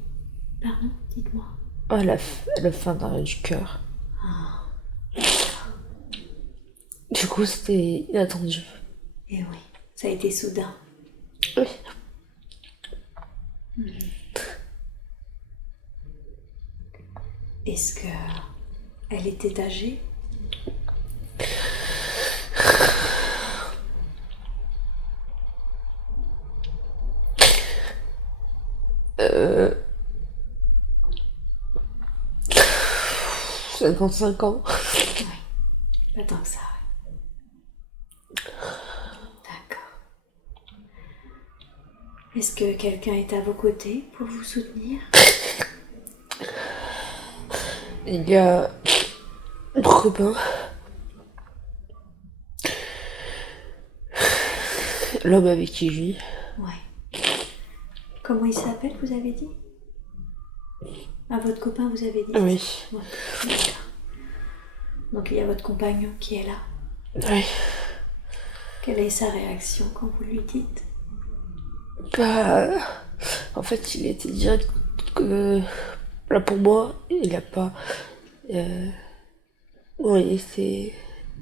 Pardon, dites-moi. Oh, elle a faim d'arrêt du cœur. Du coup, c'était inattendu. Et oui, ça a été soudain. Oui. Est-ce que elle était âgée ? Euh... 55 ans. Oui, pas tant que ça. D'accord. Est-ce que quelqu'un est à vos côtés pour vous soutenir ? Il y a mon copain. L'homme avec qui je vis. Ouais. Comment il s'appelle, vous avez dit ? Ah, votre copain, vous avez dit ? Oui. Ouais. D'accord. Donc il y a votre compagnon qui est là. Oui. Quelle est sa réaction quand vous lui dites ? Bah, en fait, il était direct que là pour moi, il a pas. Oui, c'est.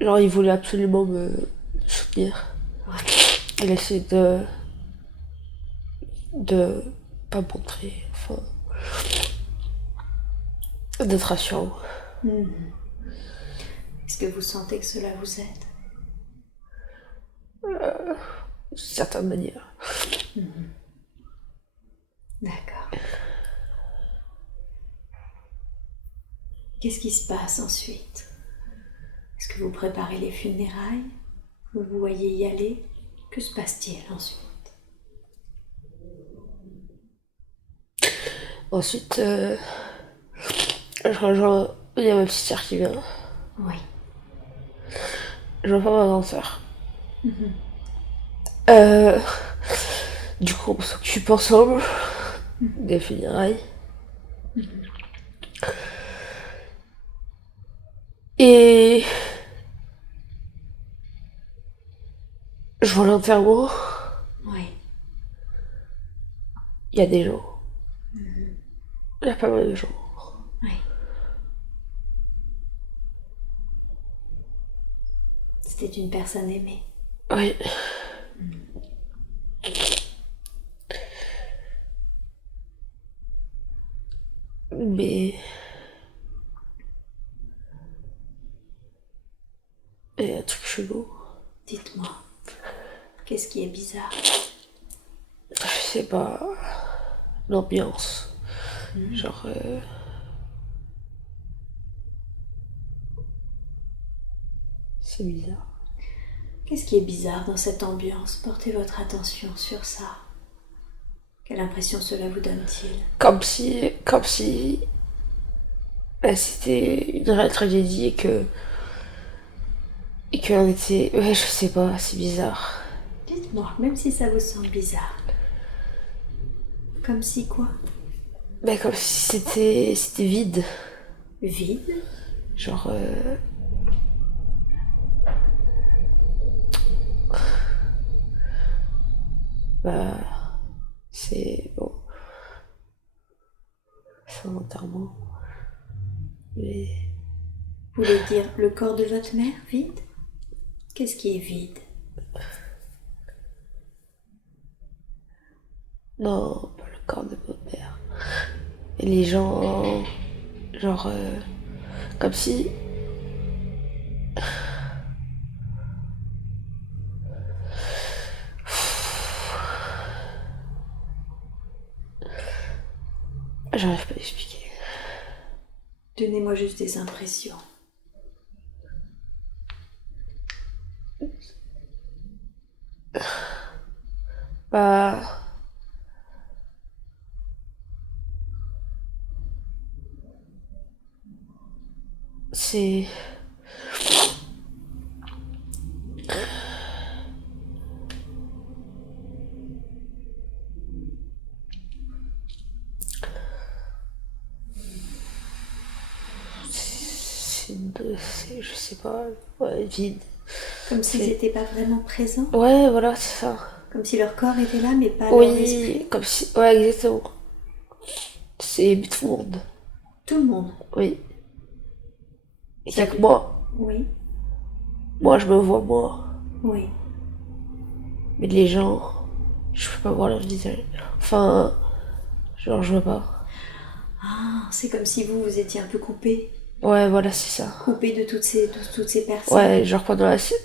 Genre, il voulait absolument me soutenir. Ouais. Il essaie de pas montrer, enfin, d'être rassurant. Est-ce que vous sentez que cela vous aide ? D'une certaine manière. D'accord. Qu'est-ce qui se passe ensuite ? Est-ce que vous préparez les funérailles ? Vous vous voyez y aller ? Que se passe-t-il ensuite ? Ensuite, je rejoins. Il y a ma petite sœur qui vient. Oui. Je rejoins ma grande sœur. Du coup, on s'occupe ensemble des funérailles. Et je vois l'enterrement. Oui. Il y a des gens. Il y a pas mal de gens. Oui. C'était une personne aimée. Oui. Dites-moi, qu'est-ce qui est bizarre? Je sais pas. L'ambiance. Genre. C'est bizarre. Qu'est-ce qui est bizarre dans cette ambiance? Portez votre attention sur ça. Quelle impression cela vous donne-t-il? Comme si. C'était une vraie tragédie et qu'on était. Ouais, je sais pas, c'est bizarre. Dites-moi, même si ça vous semble bizarre. Comme si quoi? Comme si c'était vide. Vide? Genre. C'est bon. C'est un enterrement. Mais. Vous voulez dire le corps de votre mère vide? Qu'est-ce qui est vide? Non, pas le corps de mon père. Et les gens. Genre. Comme si. J'arrive pas à expliquer. Donnez-moi juste des impressions. Bah. C'est. Je sais pas. Ouais, vide. Comme s'ils n'étaient pas vraiment présents? Ouais, voilà, c'est ça. Comme si leur corps était là, mais pas leur Oui, esprit? comme si. Ouais, exactement. C'est tout le monde. Tout le monde? Oui. Il y a que moi. Oui. Moi, je me vois moi. Oui. Mais les gens, je peux pas voir leur visage. Enfin, genre, je vois pas. Ah, c'est comme si vous étiez un peu coupé. Ouais, voilà, c'est ça. Coupé de toutes ces personnes. Ouais, genre pendant la scène,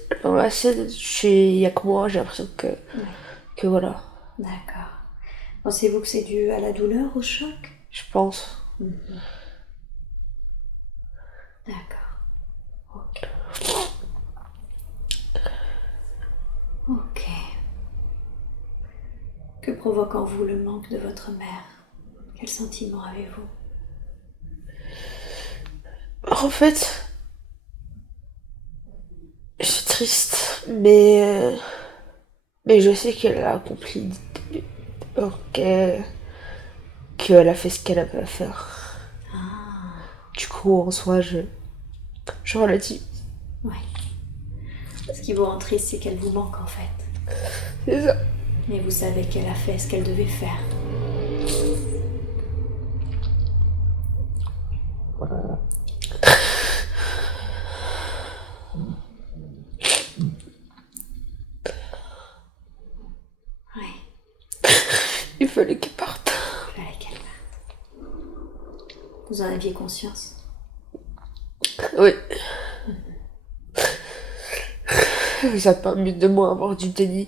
il y a que moi, j'ai l'impression que voilà. D'accord. Pensez-vous que c'est dû à la douleur, au choc? Je pense. D'accord. Ok. Ok. Que provoque en vous le manque de votre mère? Quel sentiment avez-vous? En fait, je suis triste, mais je sais qu'elle a accompli, qu'elle a fait ce qu'elle avait à faire. Du coup, en soi, je relativise. Ouais. Ce qui vous rend triste, c'est qu'elle vous manque en fait. C'est ça. Mais vous savez qu'elle a fait ce qu'elle devait faire. Oui. Il fallait qu'elle parte. Il fallait qu'elle parte. Vous en aviez conscience? Oui. Ça a permis de moi avoir du déni.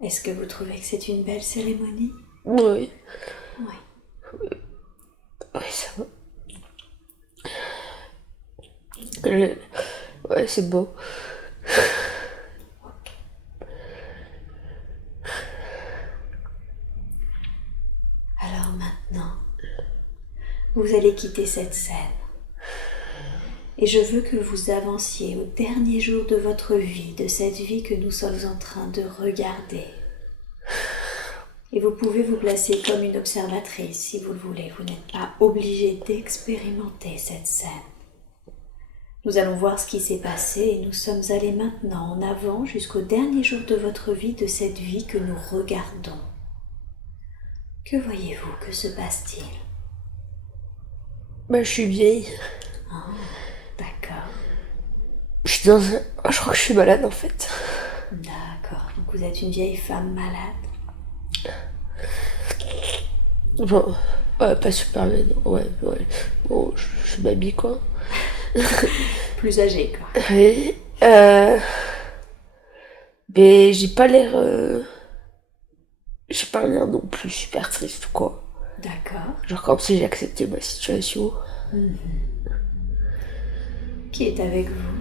Est-ce que vous trouvez que c'est une belle cérémonie? Oui. Oui. Oui, ça va. Ouais, c'est beau. Alors maintenant, vous allez quitter cette scène. Et je veux que vous avanciez au dernier jour de votre vie, de cette vie que nous sommes en train de regarder. Et vous pouvez vous placer comme une observatrice si vous le voulez. Vous n'êtes pas obligé d'expérimenter cette scène. Nous allons voir ce qui s'est passé et nous sommes allés maintenant en avant jusqu'au dernier jour de votre vie, de cette vie que nous regardons. Que voyez-vous? Que se passe-t-il? Je suis vieille. Ah, d'accord. Je crois que je suis malade en fait. D'accord. Donc vous êtes une vieille femme malade. Bon, ouais, pas super, mais non, ouais. Bon, je m'habille, quoi. Plus âgé, quoi. Oui. Mais j'ai pas l'air non plus super triste, quoi. D'accord. Genre comme si j'ai accepté ma situation. Qui est avec vous?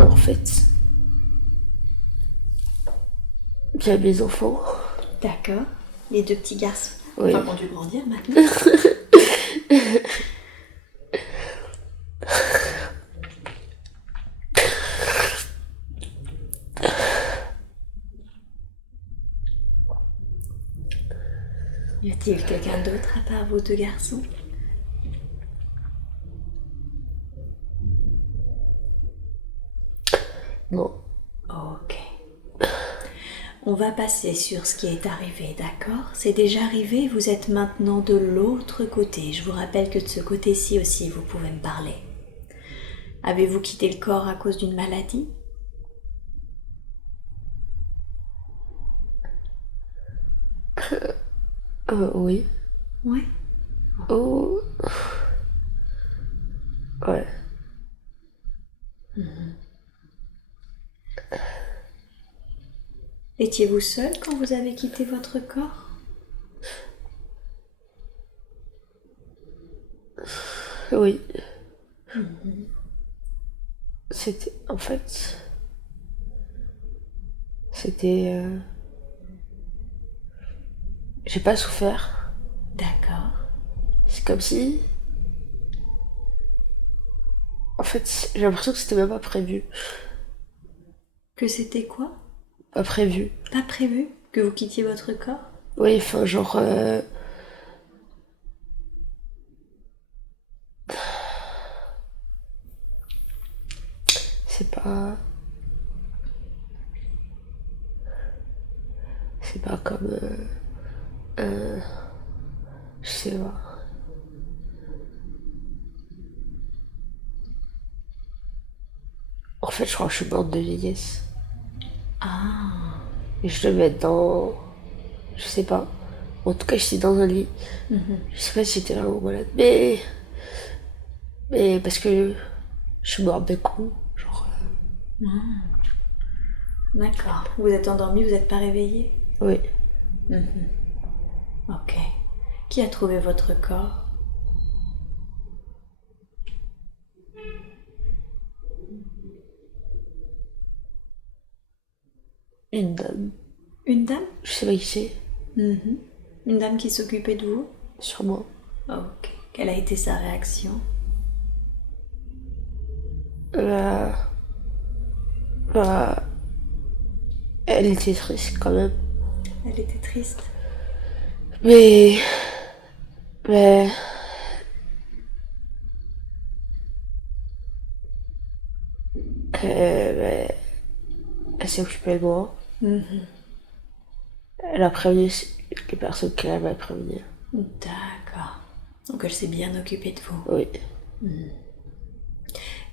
En fait, il y a mes enfants. D'accord. Les deux petits garçons. Oui. Enfin, qui ont dû grandir maintenant. Y a-t-il quelqu'un d'autre à part vos deux garçons? Non. Ok. On va passer sur ce qui est arrivé, d'accord? C'est déjà arrivé, vous êtes maintenant de l'autre côté. Je vous rappelle que de ce côté-ci aussi, vous pouvez me parler. Avez-vous quitté le corps à cause d'une maladie? Oui. Ouais. Oh. Ouais. Étiez-vous seul quand vous avez quitté votre corps? Oui. C'était, en fait, c'était, j'ai pas souffert. D'accord. C'est comme si, en fait, j'ai l'impression que c'était même pas prévu. Que c'était quoi? Pas prévu. Pas prévu que vous quittiez votre corps? Oui, enfin, genre, c'est pas, c'est pas comme, je sais pas. En fait, je crois que je suis morte de vieillesse. Ah. Et je devais être dans, je sais pas. En tout cas, j'étais dans un lit. Je sais pas si j'étais vraiment malade, mais parce que je suis morte d'un coup, genre, D'accord. Vous êtes endormi, vous n'êtes pas réveillé? oui. Ok. Qui a trouvé votre corps? Une dame, Une dame? je sais pas qui c'est, Une dame qui s'occupait de vous? sûrement. Ok. Quelle a été sa réaction? Euh, bah, elle était triste quand même. Elle était triste. Mais, mais, mais elle s'est occupée de moi. Elle a prévenu les personnes qu'elle avait prévenir. D'accord. Donc elle s'est bien occupée de vous. Oui.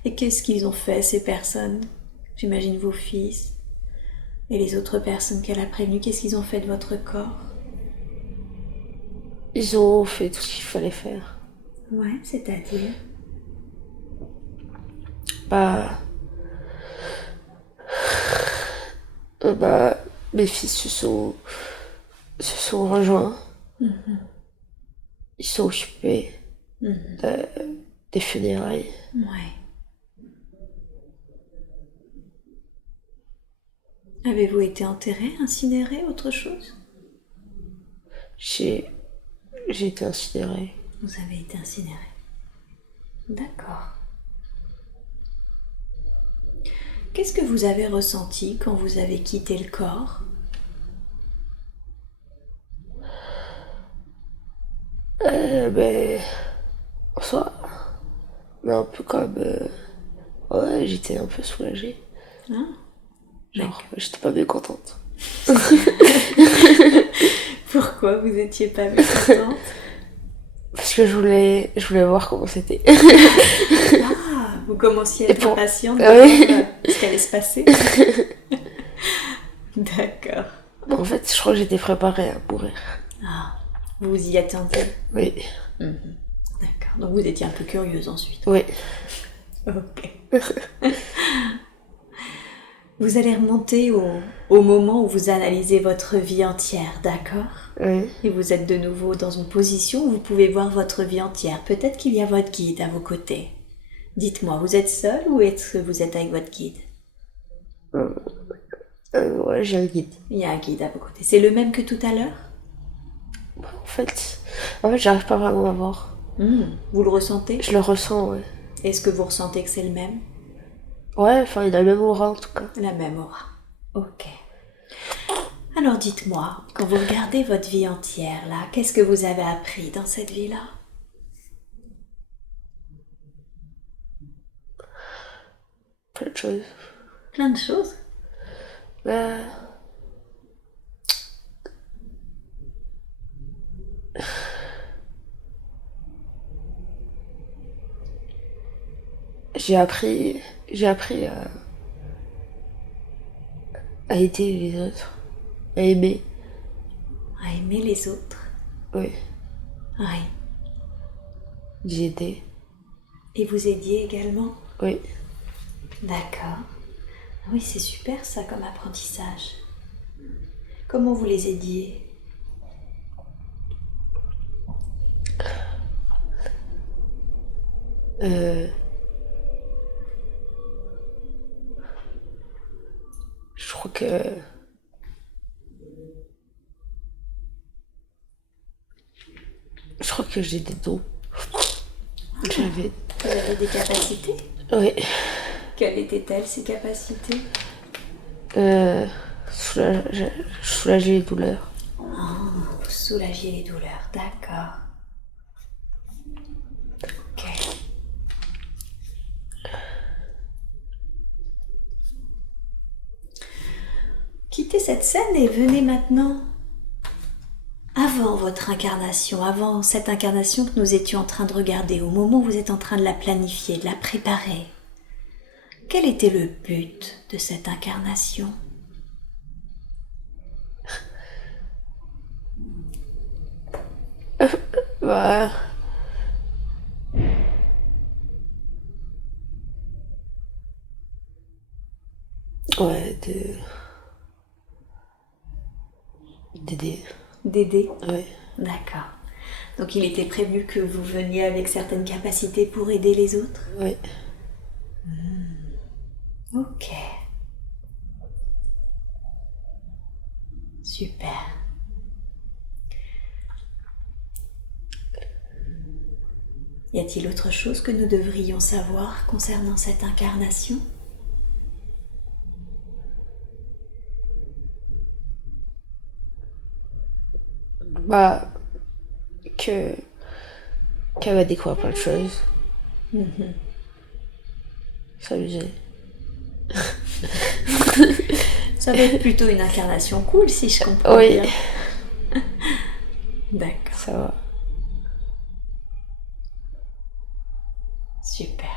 Et qu'est-ce qu'ils ont fait, ces personnes? J'imagine vos fils et les autres personnes qu'elle a prévenues. Qu'est-ce qu'ils ont fait de votre corps? Ils ont fait tout ce qu'il fallait faire. Ouais, c'est-à-dire? Bah, bah, mes fils se sont rejoints. Ils se sont occupés des funérailles. Ouais. Avez-vous été enterré, incinéré, autre chose? J'ai été incinérée. Vous avez été incinéré. D'accord. Qu'est-ce que vous avez ressenti quand vous avez quitté le corps? Mais, en soi, mais un peu comme, ouais, j'étais un peu soulagée. Hein? Genre, j'étais pas mécontente. Pourquoi vous étiez pas mécontente? Parce que je voulais voir comment c'était. Ah, vous commenciez à être impatiente de Oui. voir ce qui allait se passer. D'accord. En fait, je crois que j'étais préparée à mourir. Ah, vous vous y attendiez. Oui. D'accord. Donc vous étiez un peu curieuse ensuite. Oui. Ok. Vous allez remonter au moment où vous analysez votre vie entière, d'accord? Oui. Et vous êtes de nouveau dans une position où vous pouvez voir votre vie entière. Peut-être qu'il y a votre guide à vos côtés. Dites-moi, vous êtes seul ou est-ce que vous êtes avec votre guide? Ouais, j'ai un guide. Il y a un guide à vos côtés. C'est le même que tout à l'heure? En fait, j'arrive pas vraiment à voir. Vous le ressentez? Je le ressens, ouais. Est-ce que vous ressentez que c'est le même? Ouais, enfin, il a le même aura en tout cas. La même aura. Ok. Alors dites-moi, quand vous regardez votre vie entière, là, qu'est-ce que vous avez appris dans cette vie-là? Plein de choses. Plein de choses. Bah, j'ai appris à aider les autres, à aimer. À aimer les autres. Oui, Oui. les aider. Et vous aidiez également? Oui. D'accord. Oui, c'est super ça comme apprentissage. Comment vous les aidiez? Je crois que j'ai des dons. J'avais. Vous avez des capacités? Oui. Quelles étaient-elles, ces capacités? Soulager les douleurs. Vous soulagiez les douleurs, d'accord. Ok. Quittez cette scène et venez maintenant avant votre incarnation, avant cette incarnation que nous étions en train de regarder, au moment où vous êtes en train de la planifier, de la préparer. Quel était le but de cette incarnation? Bah. Ouais, d'aider. D'aider? Ouais. D'accord. Donc il était prévu que vous veniez avec certaines capacités pour aider les autres? Oui. Ok. Super. Y a-t-il autre chose que nous devrions savoir concernant cette incarnation? Bah. Qu'elle va découvrir plein de choses. S'amuser. Ça va être plutôt une incarnation cool si je comprends Oui. bien. D'accord. Ça va. Super.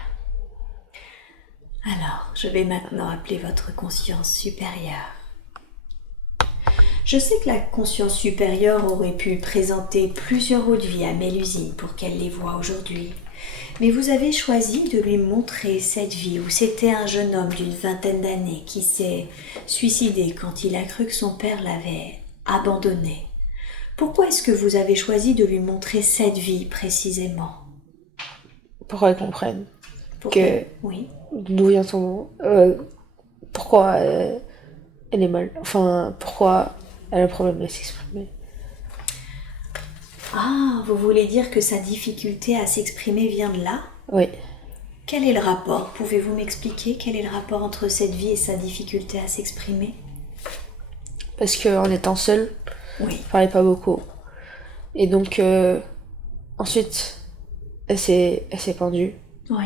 Alors, je vais maintenant appeler votre conscience supérieure. Je sais que la conscience supérieure aurait pu présenter plusieurs autres vies à Mélusine pour qu'elle les voie aujourd'hui. Mais vous avez choisi de lui montrer cette vie où c'était un jeune homme d'une vingtaine d'années qui s'est suicidé quand il a cru que son père l'avait abandonné. Pourquoi est-ce que vous avez choisi de lui montrer cette vie précisément? Pour qu'elle comprenne. Oui. D'où vient son nom. Pourquoi elle est mal. Enfin, pourquoi elle a un problème de s'exprimer. Ah, vous voulez dire que sa difficulté à s'exprimer vient de là? Oui. Quel est le rapport? Pouvez-vous m'expliquer quel est le rapport entre cette vie et sa difficulté à s'exprimer? Parce qu'en étant seule, Oui. elle parlait pas beaucoup. Et donc, ensuite, elle s'est pendue. Oui.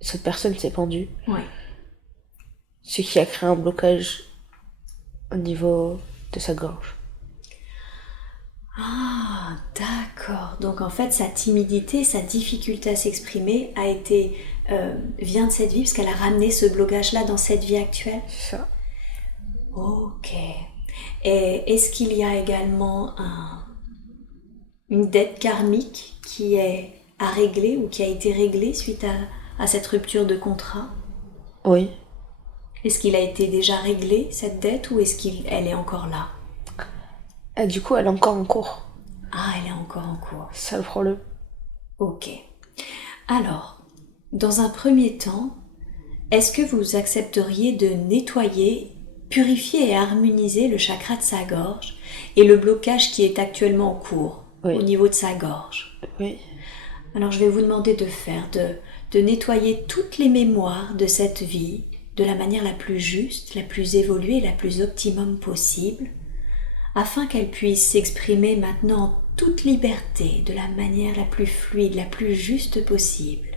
Cette personne s'est pendue. Oui. Ce qui a créé un blocage au niveau de sa gorge. Ah, d'accord. Donc en fait, sa timidité, sa difficulté à s'exprimer vient de cette vie parce qu'elle a ramené ce blocage-là dans cette vie actuelle. C'est ça. Ok, Et est-ce qu'il y a également une dette karmique qui est à régler ou qui a été réglée suite à cette rupture de contrat? Oui. Est-ce qu'il a été déjà réglé, cette dette, ou est-ce qu'elle est encore là? Et du coup, elle est encore en cours. Ah, elle est encore en cours. C'est ça le problème. Ok. Alors, dans un premier temps, est-ce que vous accepteriez de nettoyer, purifier et harmoniser le chakra de sa gorge et le blocage qui est actuellement en cours Oui. au niveau de sa gorge? Oui. Alors, je vais vous demander de nettoyer toutes les mémoires de cette vie de la manière la plus juste, la plus évoluée, la plus optimum possible, afin qu'elle puisse s'exprimer maintenant en toute liberté, de la manière la plus fluide, la plus juste possible.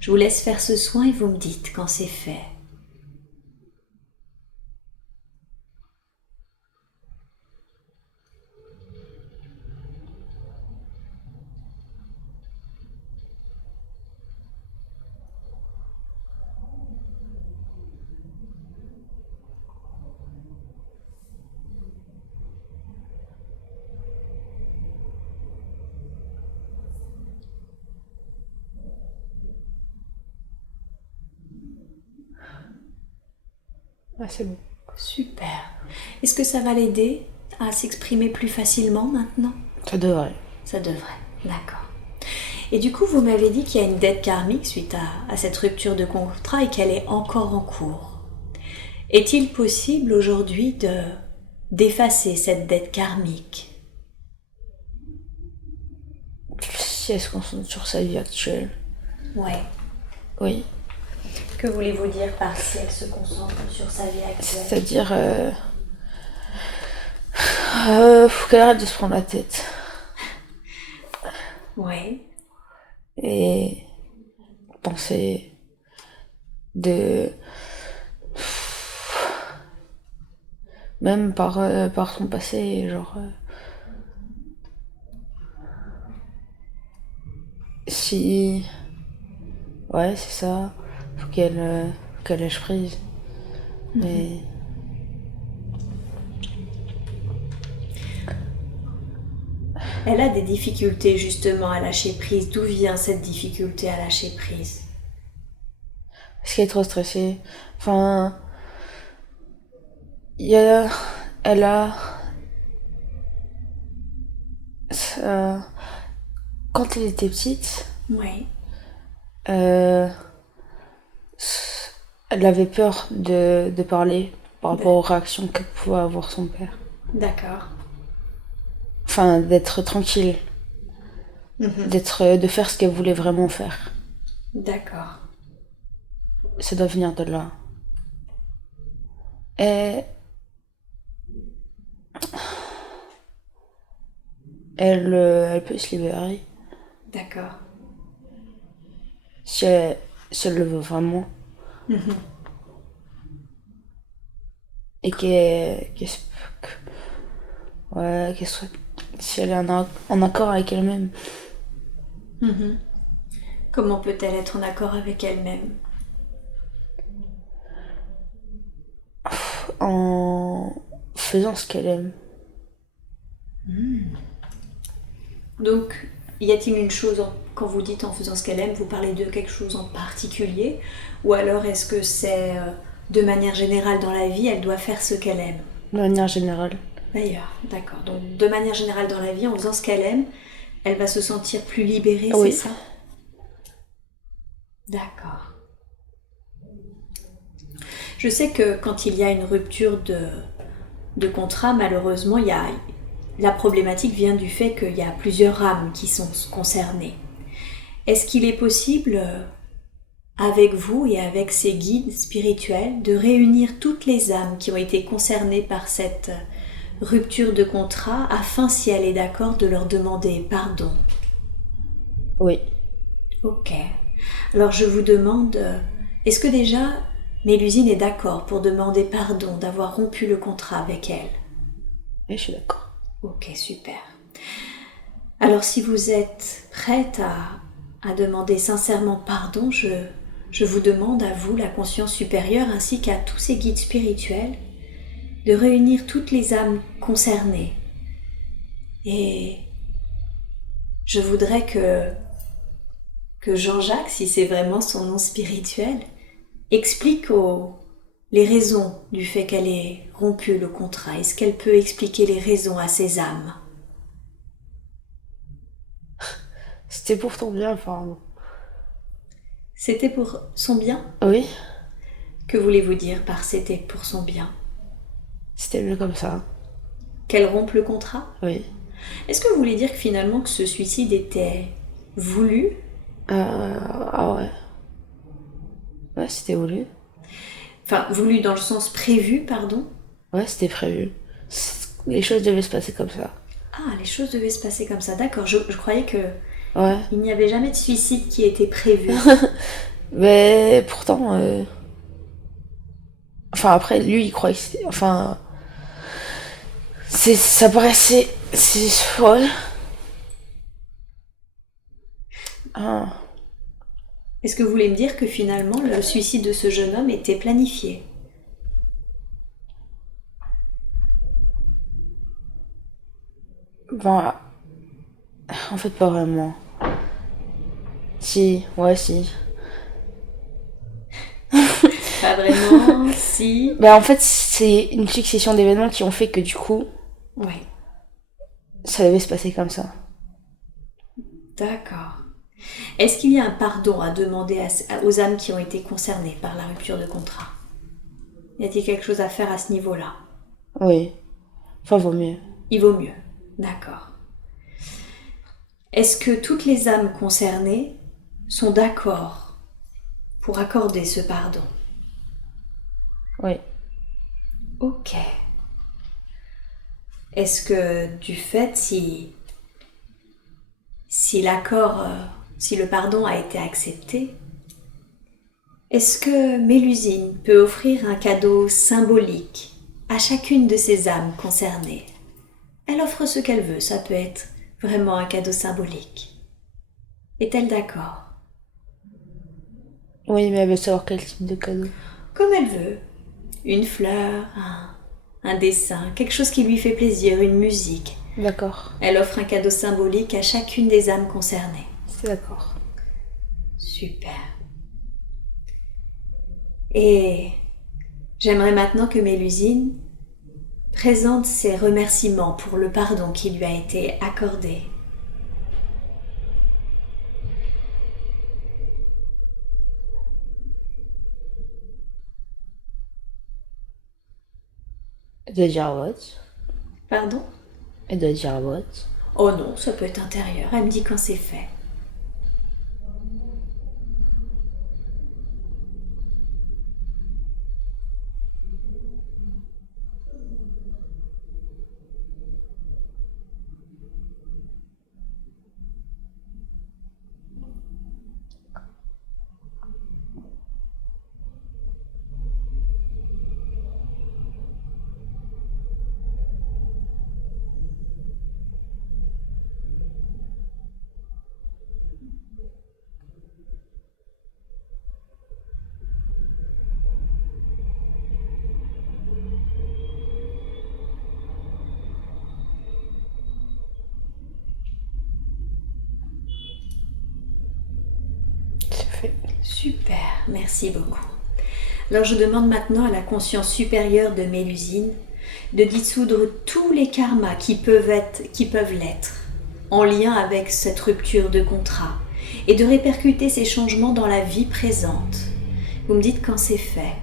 Je vous laisse faire ce soin et vous me dites quand c'est fait. Ah, c'est bon. Super. Est-ce que ça va l'aider à s'exprimer plus facilement maintenant? Ça devrait. Ça devrait, d'accord. Et du coup, vous m'avez dit qu'il y a une dette karmique suite à cette rupture de contrat et qu'elle est encore en cours. Est-il possible aujourd'hui d'effacer cette dette karmique? Si elle se concentre sur sa vie actuelle. Ouais. Oui. Que voulez-vous dire par si elle se concentre sur sa vie actuelle? C'est-à-dire... faut qu'elle arrête de se prendre la tête. Ouais. Et penser de... Même par son passé, genre... Si... Ouais, c'est ça. Faut qu'elle lâche prise. Mais... Elle a des difficultés justement à lâcher prise. D'où vient cette difficulté à lâcher prise? Parce qu'elle est trop stressée. Enfin... Elle a... Quand elle était petite... Ouais. Elle avait peur de parler par rapport aux réactions que pouvait avoir son père. D'accord. Enfin, d'être tranquille. De faire ce qu'elle voulait vraiment faire. D'accord. Ça doit venir de là. Et... Elle peut se libérer. D'accord. Si elle le veut vraiment. Et qu'elle soit... Si elle est en accord avec elle-même. Comment peut-elle être en accord avec elle-même? En faisant ce qu'elle aime. Donc, y a-t-il une chose, quand vous dites en faisant ce qu'elle aime, vous parlez de quelque chose en particulier? Ou alors est-ce que c'est de manière générale dans la vie, elle doit faire ce qu'elle aime? De manière générale. D'ailleurs, d'accord. Donc, de manière générale dans la vie, en faisant ce qu'elle aime, elle va se sentir plus libérée, Oui. c'est ça? D'accord. Je sais que quand il y a une rupture de contrat, malheureusement, la problématique vient du fait qu'il y a plusieurs âmes qui sont concernées. Est-ce qu'il est possible, avec vous et avec ces guides spirituels, de réunir toutes les âmes qui ont été concernées par cette rupture de contrat afin, si elle est d'accord, de leur demander pardon? Oui. Ok. Alors je vous demande, est-ce que déjà Mélusine est d'accord pour demander pardon d'avoir rompu le contrat avec elle? Oui, je suis d'accord. Ok, super. Alors si vous êtes prête à demander sincèrement pardon, je vous demande à vous, la conscience supérieure, ainsi qu'à tous ces guides spirituels, de réunir toutes les âmes concernées. Et je voudrais que Jean-Jacques, si c'est vraiment son nom spirituel, explique les raisons du fait qu'elle ait rompu le contrat. Est-ce qu'elle peut expliquer les raisons à ces âmes? C'était pour ton bien, enfin. C'était pour son bien? Oui, Que voulez-vous dire par c'était pour son bien? c'était mieux comme ça. Qu'elle rompe le contrat? Oui. Est-ce que vous voulez dire que finalement que ce suicide était voulu? Ah ouais. Ouais, c'était voulu. Enfin, voulu dans le sens prévu, pardon? Ouais, c'était prévu. Les choses devaient se passer comme ça. Ah, les choses devaient se passer comme ça, d'accord. Je croyais que Ouais. il n'y avait jamais de suicide qui était prévu. Mais pourtant. Enfin, après, lui, il croyait que c'était. Enfin. Ça paraissait. Ouais. Ah. Est-ce que vous voulez me dire que finalement le suicide de ce jeune homme était planifié? Ben, en fait, pas vraiment. Si, ouais, si. Pas vraiment, si. Ben, en fait, c'est une succession d'événements qui ont fait que du coup, Ouais, ça devait se passer comme ça. d'accord. Est-ce qu'il y a un pardon à demander aux âmes qui ont été concernées par la rupture de contrat? Y a-t-il quelque chose à faire à ce niveau-là? Oui. Enfin, vaut mieux. Il vaut mieux, d'accord. Est-ce que toutes les âmes concernées sont d'accord pour accorder ce pardon? Oui. Ok. Est-ce que du fait, si l'accord, si le pardon a été accepté, est-ce que Mélusine peut offrir un cadeau symbolique à chacune de ces âmes concernées? Elle offre ce qu'elle veut, ça peut être vraiment un cadeau symbolique. Est-elle d'accord? Oui, mais elle veut savoir quel type de cadeau. Comme elle veut. Une fleur, un dessin, quelque chose qui lui fait plaisir, une musique. D'accord. Elle offre un cadeau symbolique à chacune des âmes concernées. C'est d'accord. Super. Et j'aimerais maintenant que Mélusine présente ses remerciements pour le pardon qui lui a été accordé. Elle doit dire what? Pardon? Elle doit dire what? Oh non, ça peut être intérieur. Elle me dit quand c'est fait. C'est fait. Super, merci beaucoup. Alors je demande maintenant à la conscience supérieure de Mélusine de dissoudre tous les karmas qui peuvent l'être en lien avec cette rupture de contrat et de répercuter ces changements dans la vie présente. Vous me dites quand c'est fait.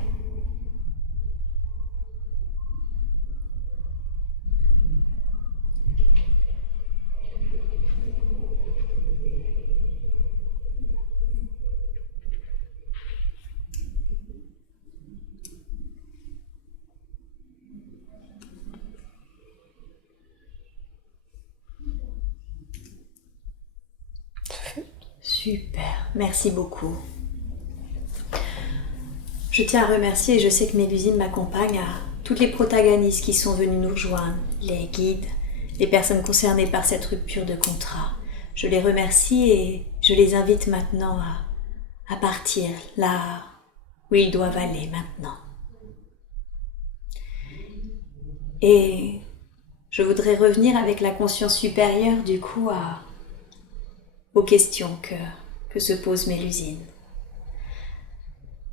Super, merci beaucoup. Je tiens à remercier, et je sais que Mélusine m'accompagne, à toutes les protagonistes qui sont venus nous rejoindre, les guides, les personnes concernées par cette rupture de contrat. Je les remercie et je les invite maintenant à partir là où ils doivent aller maintenant. Et je voudrais revenir avec la conscience supérieure du coup aux questions que se pose Mélusine.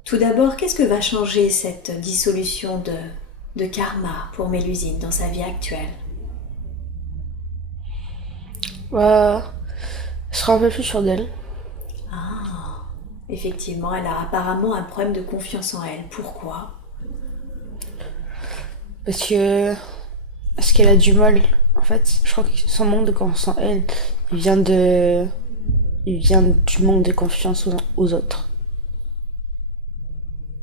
Tout d'abord, qu'est-ce que va changer cette dissolution de karma pour Mélusine dans sa vie actuelle? Bah, je serai un peu plus sûre d'elle. Ah, effectivement, elle a apparemment un problème de confiance en elle. Pourquoi? Parce que. Parce qu'elle a du mal. En fait, je crois que son manque de confiance en elle, il vient de. Il vient du manque de confiance aux autres.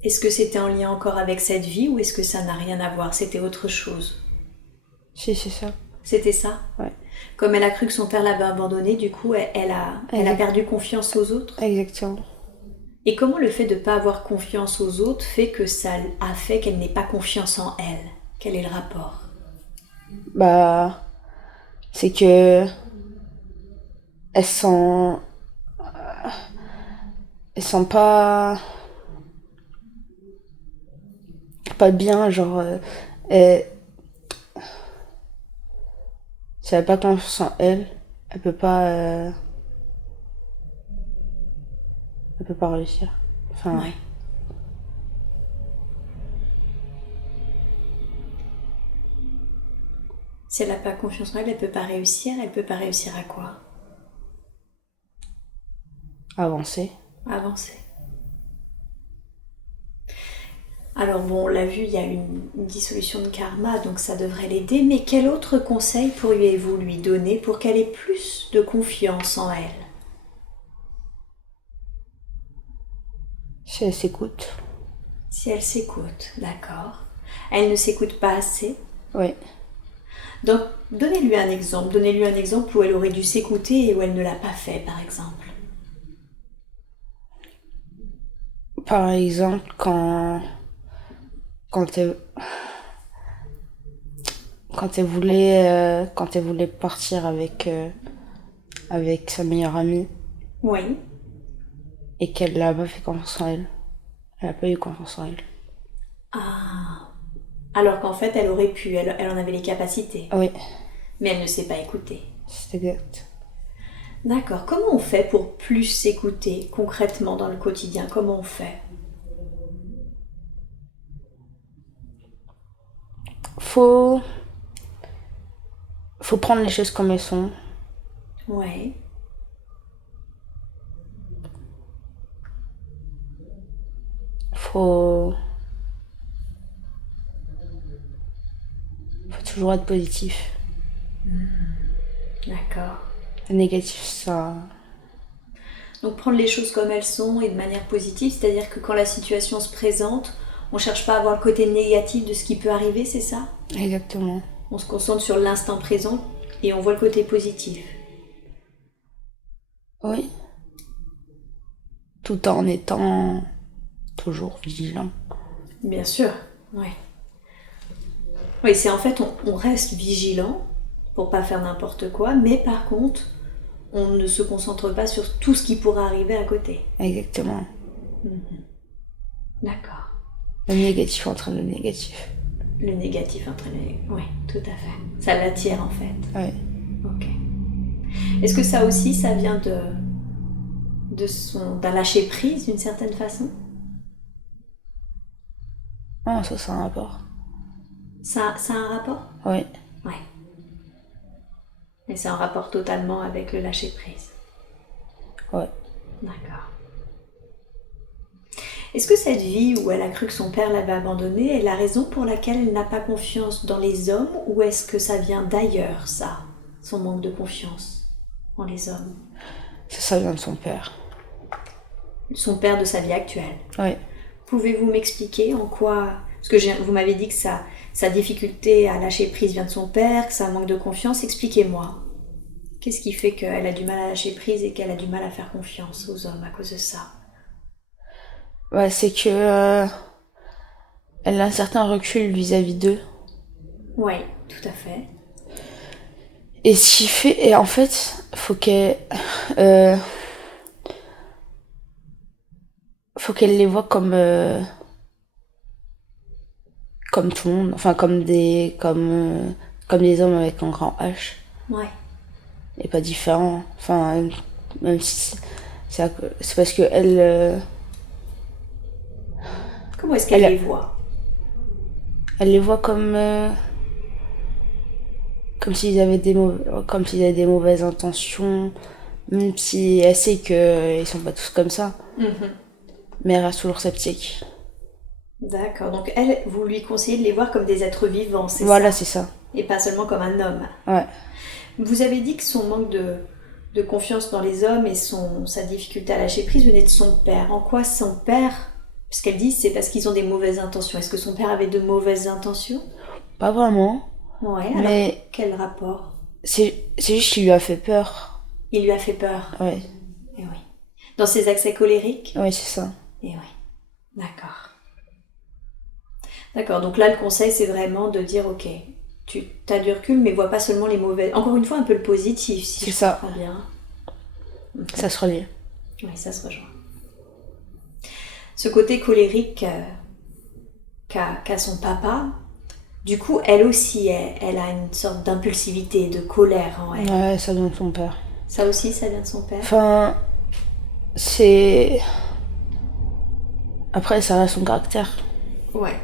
Est-ce que c'était en lien encore avec cette vie ou est-ce que ça n'a rien à voir? C'était autre chose? Si, c'est ça. C'était ça? Ouais. Comme elle a cru que son père l'avait abandonnée, du coup, elle a perdu confiance aux autres? Exactement. Et comment le fait de ne pas avoir confiance aux autres fait que ça a fait qu'elle n'ait pas confiance en elle? Quel est le rapport? Bah. C'est que. Elles sont. Elles sont pas. Pas bien, genre. Elle- si elle a pas confiance en elle, elle peut pas. Elle peut pas réussir. Enfin. Ouais. Si elle n'a pas confiance en elle, elle peut pas réussir. Elle peut pas réussir à quoi? Avancer. Avancer. Alors bon, on l'a vu, il y a une dissolution de karma, donc ça devrait l'aider. Mais quel autre conseil pourriez-vous lui donner pour qu'elle ait plus de confiance en elle? Si elle s'écoute. Si elle s'écoute, d'accord. Elle ne s'écoute pas assez. Ouais. Donc, donnez-lui un exemple. Donnez-lui un exemple où elle aurait dû s'écouter et où elle ne l'a pas fait, par exemple. Par exemple, quand elle, quand elle voulait partir avec sa meilleure amie Oui. et qu'elle n'a pas fait confiance en elle. Elle n'a pas eu confiance en elle. Ah. Alors qu'en fait, elle aurait pu, elle en avait les capacités. Oui, Mais elle ne s'est pas écoutée. c'est exact. D'accord. Comment on fait pour plus s'écouter concrètement dans le quotidien? Comment on fait? Faut, faut prendre les choses comme elles sont. Ouais. Faut, faut toujours être positif. D'accord. Le négatif, ça. Donc prendre les choses comme elles sont et de manière positive, c'est-à-dire que quand la situation se présente, on ne cherche pas à voir le côté négatif de ce qui peut arriver, c'est ça? Exactement. On se concentre sur l'instant présent et on voit le côté positif. Oui. Tout en étant toujours vigilant. Bien sûr, oui. Oui, c'est en fait, on reste vigilant pour pas faire n'importe quoi, mais par contre, on ne se concentre pas sur tout ce qui pourrait arriver à côté. Exactement. D'accord. Le négatif entraîne le négatif. Le négatif entraîne le... Oui, tout à fait. Ça l'attire en fait. Ouais. Ok. Est-ce que ça aussi, ça vient d'un lâcher prise d'une certaine façon? Ah, ça, c'est un rapport. Ça a un rapport? Ouais. Ouais. Et c'est un rapport totalement avec le lâcher prise. Ouais. D'accord. Est-ce que cette vie où elle a cru que son père l'avait abandonnée est la raison pour laquelle elle n'a pas confiance dans les hommes, ou est-ce que ça vient d'ailleurs, ça, son manque de confiance en les hommes? Ça vient de son père. Son père de sa vie actuelle. Ouais. Pouvez-vous m'expliquer en quoi... Parce que vous m'avez dit que sa difficulté à lâcher prise vient de son père, que ça manque de confiance. Expliquez-moi. Qu'est-ce qui fait qu'elle a du mal à lâcher prise et qu'elle a du mal à faire confiance aux hommes à cause de ça? Ouais, c'est que elle a un certain recul vis-à-vis d'eux. Oui, tout à fait. Et ce qui fait... Et en fait, faut qu'elle les voit comme comme tout le monde, enfin comme des hommes avec un grand H, Ouais. et pas différent. Enfin, même si c'est parce que Comment est-ce qu'elle Elle- les voit? elle les voit comme s'ils avaient comme s'ils avaient des mauvaises intentions, même si elle sait qu'ils sont pas tous comme ça, Mhm. mais elle reste toujours sceptique. D'accord. Donc elle, vous lui conseillez de les voir comme des êtres vivants, c'est Voilà, ça? c'est ça. Et pas seulement comme un homme. Ouais. Vous avez dit que son manque de confiance dans les hommes et sa difficulté à lâcher prise venait de son père. En quoi son père, puisqu'elle dit c'est parce qu'ils ont des mauvaises intentions. Est-ce que son père avait de mauvaises intentions? Pas vraiment, Ouais, alors mais quel rapport? c'est juste qu'il lui a fait peur. Il lui a fait peur. Ouais, Eh oui. Dans ses accès colériques? ouais, c'est ça. Eh oui. D'accord. D'accord, donc là le conseil c'est vraiment de dire ok, tu as du recul mais vois pas seulement les mauvaises. Encore une fois un peu le positif si C'est je ça. comprends bien. Ça se relie. Oui, ça se rejoint. Ce côté colérique qu'a son papa, du coup elle aussi elle a une sorte d'impulsivité, de colère en elle. Ouais, ça vient de son père. Ça aussi ça vient de son père? Enfin, c'est... Après, ça reste son caractère. Ouais.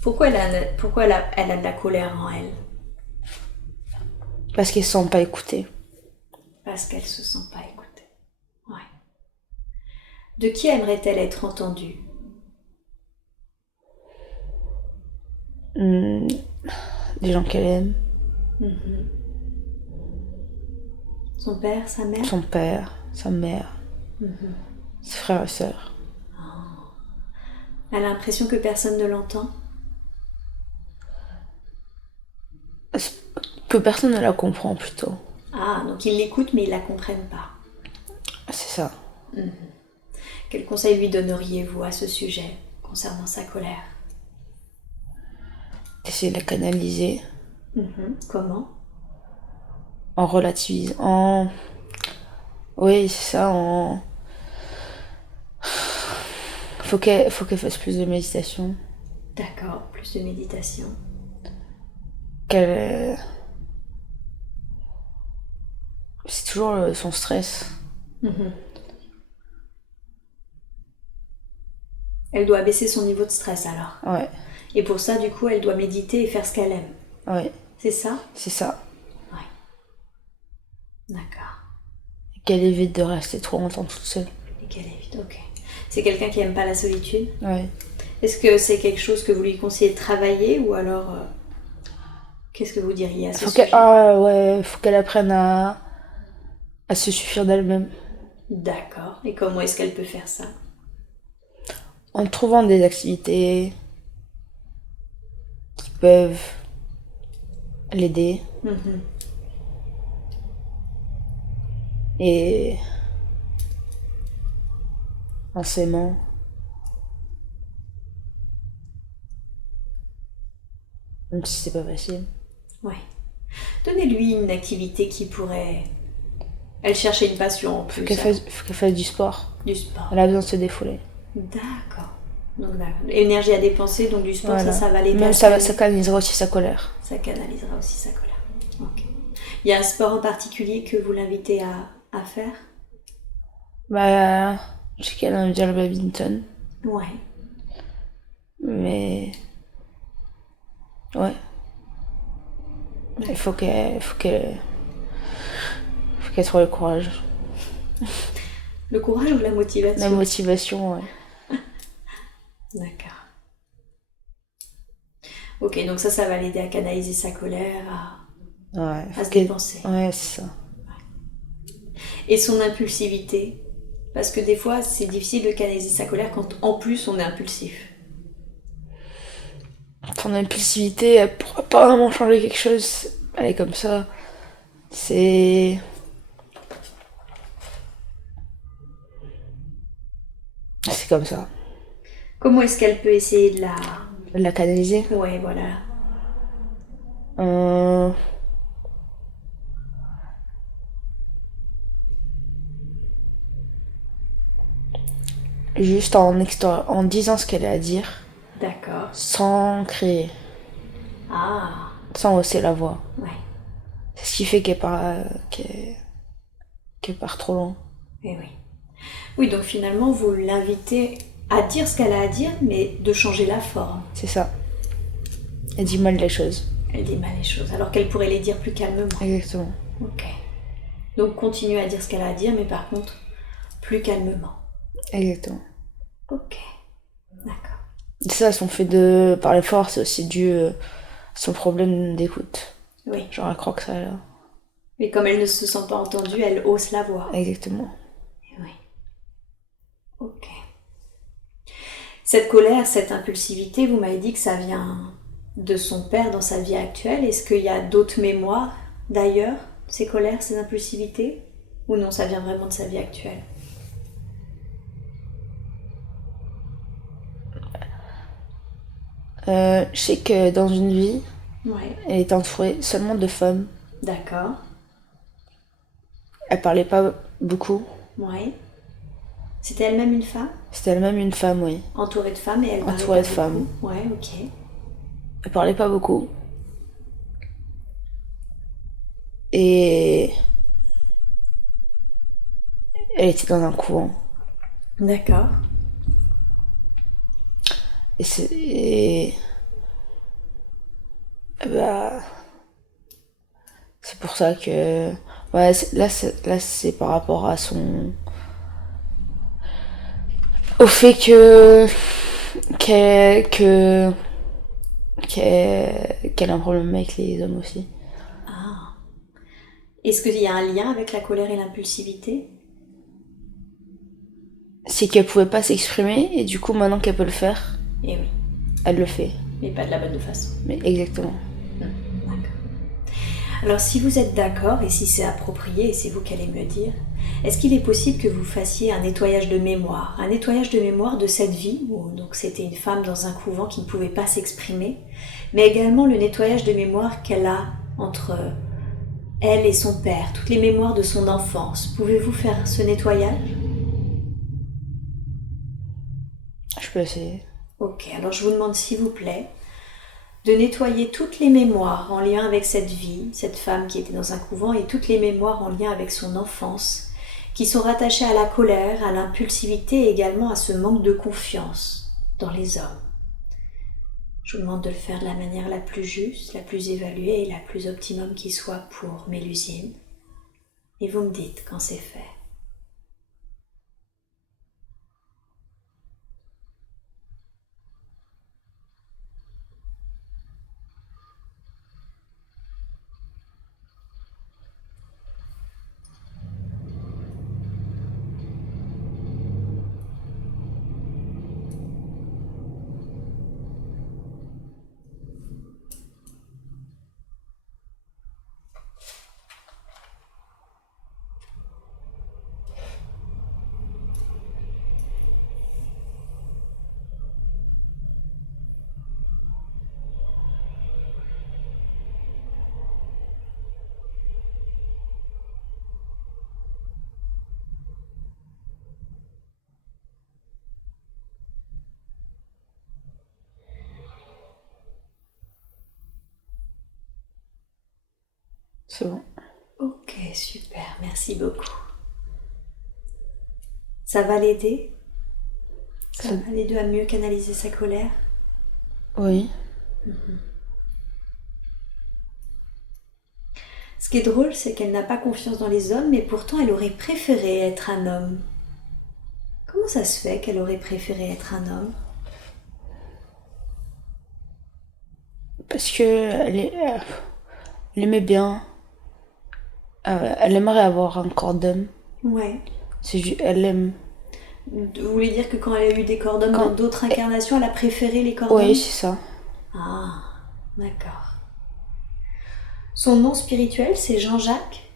Pourquoi elle a de la colère en elle? Parce qu'il se sent pas écouté. Parce qu'elle se sent pas écoutée. Ouais. De qui aimerait-elle être entendue? Des gens qu'elle aime. Son père, sa mère? Son père, sa mère, ses frères et sœurs. Elle a l'impression que personne ne l'entend? Que personne ne la comprend plutôt. Ah, donc ils l'écoutent mais ils la comprennent pas. C'est ça. Quel conseil lui donneriez-vous à ce sujet concernant sa colère? Essayer de la canaliser Comment? en relativisant. Oui, c'est ça. Faut qu'elle fasse plus de méditation. D'accord, plus de méditation. Qu'elle. C'est toujours son stress. Elle doit baisser son niveau de stress alors. Ouais, Et pour ça, du coup, elle doit méditer et faire ce qu'elle aime. ouais, C'est ça? c'est ça. Ouais. D'accord. Qu'elle évite de rester trop longtemps toute seule. Et qu'elle évite, ok. C'est quelqu'un qui aime pas la solitude? Ouais. Est-ce que c'est quelque chose que vous lui conseillez de travailler ou alors qu'est-ce que vous diriez à ce sujet? Faut qu'elle apprenne à se suffire d'elle-même. D'accord. Et comment est-ce qu'elle peut faire ça? En trouvant des activités qui peuvent l'aider. Et en s'aimant. Même si c'est pas facile. Ouais. Donnez-lui une activité qui pourrait... Elle cherchait une passion en plus. Faut qu'elle fasse du sport. Du sport. Elle a besoin de se défouler. D'accord. Donc l'énergie à dépenser, donc du sport, Voilà. ça va l'aider. Même ça canalisera aussi sa colère. Ça canalisera aussi sa colère. Ok. Il y a un sport en particulier que vous l'invitez à faire? Bah, je sais qu'elle aime bien le badminton. Ouais. Mais... Ouais. Il faut qu'elle trouve le courage. Le courage ou la motivation? La motivation, ouais. D'accord. Ok, donc ça va l'aider à canaliser sa colère, à se dépenser. Ouais, c'est ça. Et son impulsivité? Parce que des fois, c'est difficile de canaliser sa colère quand en plus on est impulsif. Son impulsivité, elle pourra pas vraiment changer quelque chose. Elle est comme ça. C'est comme ça. Comment est-ce qu'elle peut essayer de La canaliser. Ouais, voilà. Juste en disant ce qu'elle a à dire. D'accord. sans crier, Ah, sans hausser la voix. ouais. C'est ce qui fait qu'elle part trop loin. Et oui. Oui, donc finalement, vous l'invitez à dire ce qu'elle a à dire, mais de changer la forme. C'est ça. Elle dit mal les choses. Elle dit mal les choses, alors qu'elle pourrait les dire plus calmement. Exactement. Ok. Donc continue à dire ce qu'elle a à dire, mais par contre, plus calmement. Exactement. Ok. D'accord. Et ça, son fait de parler fort, c'est aussi dû à son problème d'écoute. Oui. Genre, elle croit que ça là. Mais comme elle ne se sent pas entendue, elle hausse la voix. Exactement. Oui. Ok. Cette colère, cette impulsivité, vous m'avez dit que ça vient de son père dans sa vie actuelle. Est-ce qu'il y a d'autres mémoires d'ailleurs, ces colères, ces impulsivités? Ou non, ça vient vraiment de sa vie actuelle? Je sais que dans une vie, Ouais. elle était entourée seulement de femmes. D'accord. Elle parlait pas beaucoup. Ouais. C'était elle-même une femme? C'était elle-même une femme, oui. Entourée de femmes et elle parlait Entourée pas de femmes. beaucoup. Ouais, ok. Elle parlait pas beaucoup. Et elle était dans un couvent. D'accord. Bah, c'est pour ça que ouais, là c'est par rapport à son au fait qu'elle que qu'elle a un problème avec les hommes aussi. Ah. Est-ce qu'il y a un lien avec la colère et l'impulsivité? C'est qu'elle pouvait pas s'exprimer et du coup maintenant qu'elle peut le faire, Eh oui, elle le fait. mais pas de la bonne façon. Mais exactement. D'accord. Alors si vous êtes d'accord et si c'est approprié, et c'est vous qui allez me dire, est-ce qu'il est possible que vous fassiez un nettoyage de mémoire de cette vie où donc c'était une femme dans un couvent qui ne pouvait pas s'exprimer, mais également le nettoyage de mémoire qu'elle a entre elle et son père, toutes les mémoires de son enfance. Pouvez-vous faire ce nettoyage? Je peux essayer. Ok, alors je vous demande s'il vous plaît de nettoyer toutes les mémoires en lien avec cette vie, cette femme qui était dans un couvent, et toutes les mémoires en lien avec son enfance, qui sont rattachées à la colère, à l'impulsivité et également à ce manque de confiance dans les hommes. Je vous demande de le faire de la manière la plus juste, la plus évaluée et la plus optimum qui soit pour Mélusine. Et vous me dites quand c'est fait. C'est bon. Ok, super, merci beaucoup. Ça va l'aider? Ça va l'aider à mieux canaliser sa colère? Oui. Ce qui est drôle, c'est qu'elle n'a pas confiance dans les hommes, mais pourtant elle aurait préféré être un homme. Comment ça se fait qu'elle aurait préféré être un homme? Parce que elle aimait bien. Elle aimerait avoir un corps d'homme. Ouais. Elle aime. Vous voulez dire que quand elle a eu des corps d'homme dans d'autres incarnations, elle a préféré les corps d'homme? Oui, c'est ça. Ah, d'accord. Son nom spirituel, c'est Jean-Jacques?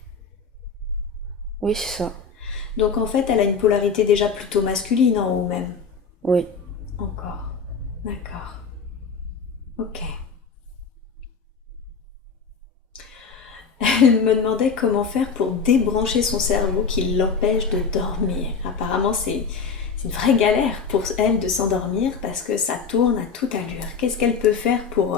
Oui, c'est ça. Donc en fait, elle a une polarité déjà plutôt masculine en haut même. Oui. Encore. D'accord. Ok. Elle me demandait comment faire pour débrancher son cerveau qui l'empêche de dormir. Apparemment, c'est c'est une vraie galère pour elle de s'endormir parce que ça tourne à toute allure. Qu'est-ce qu'elle peut faire pour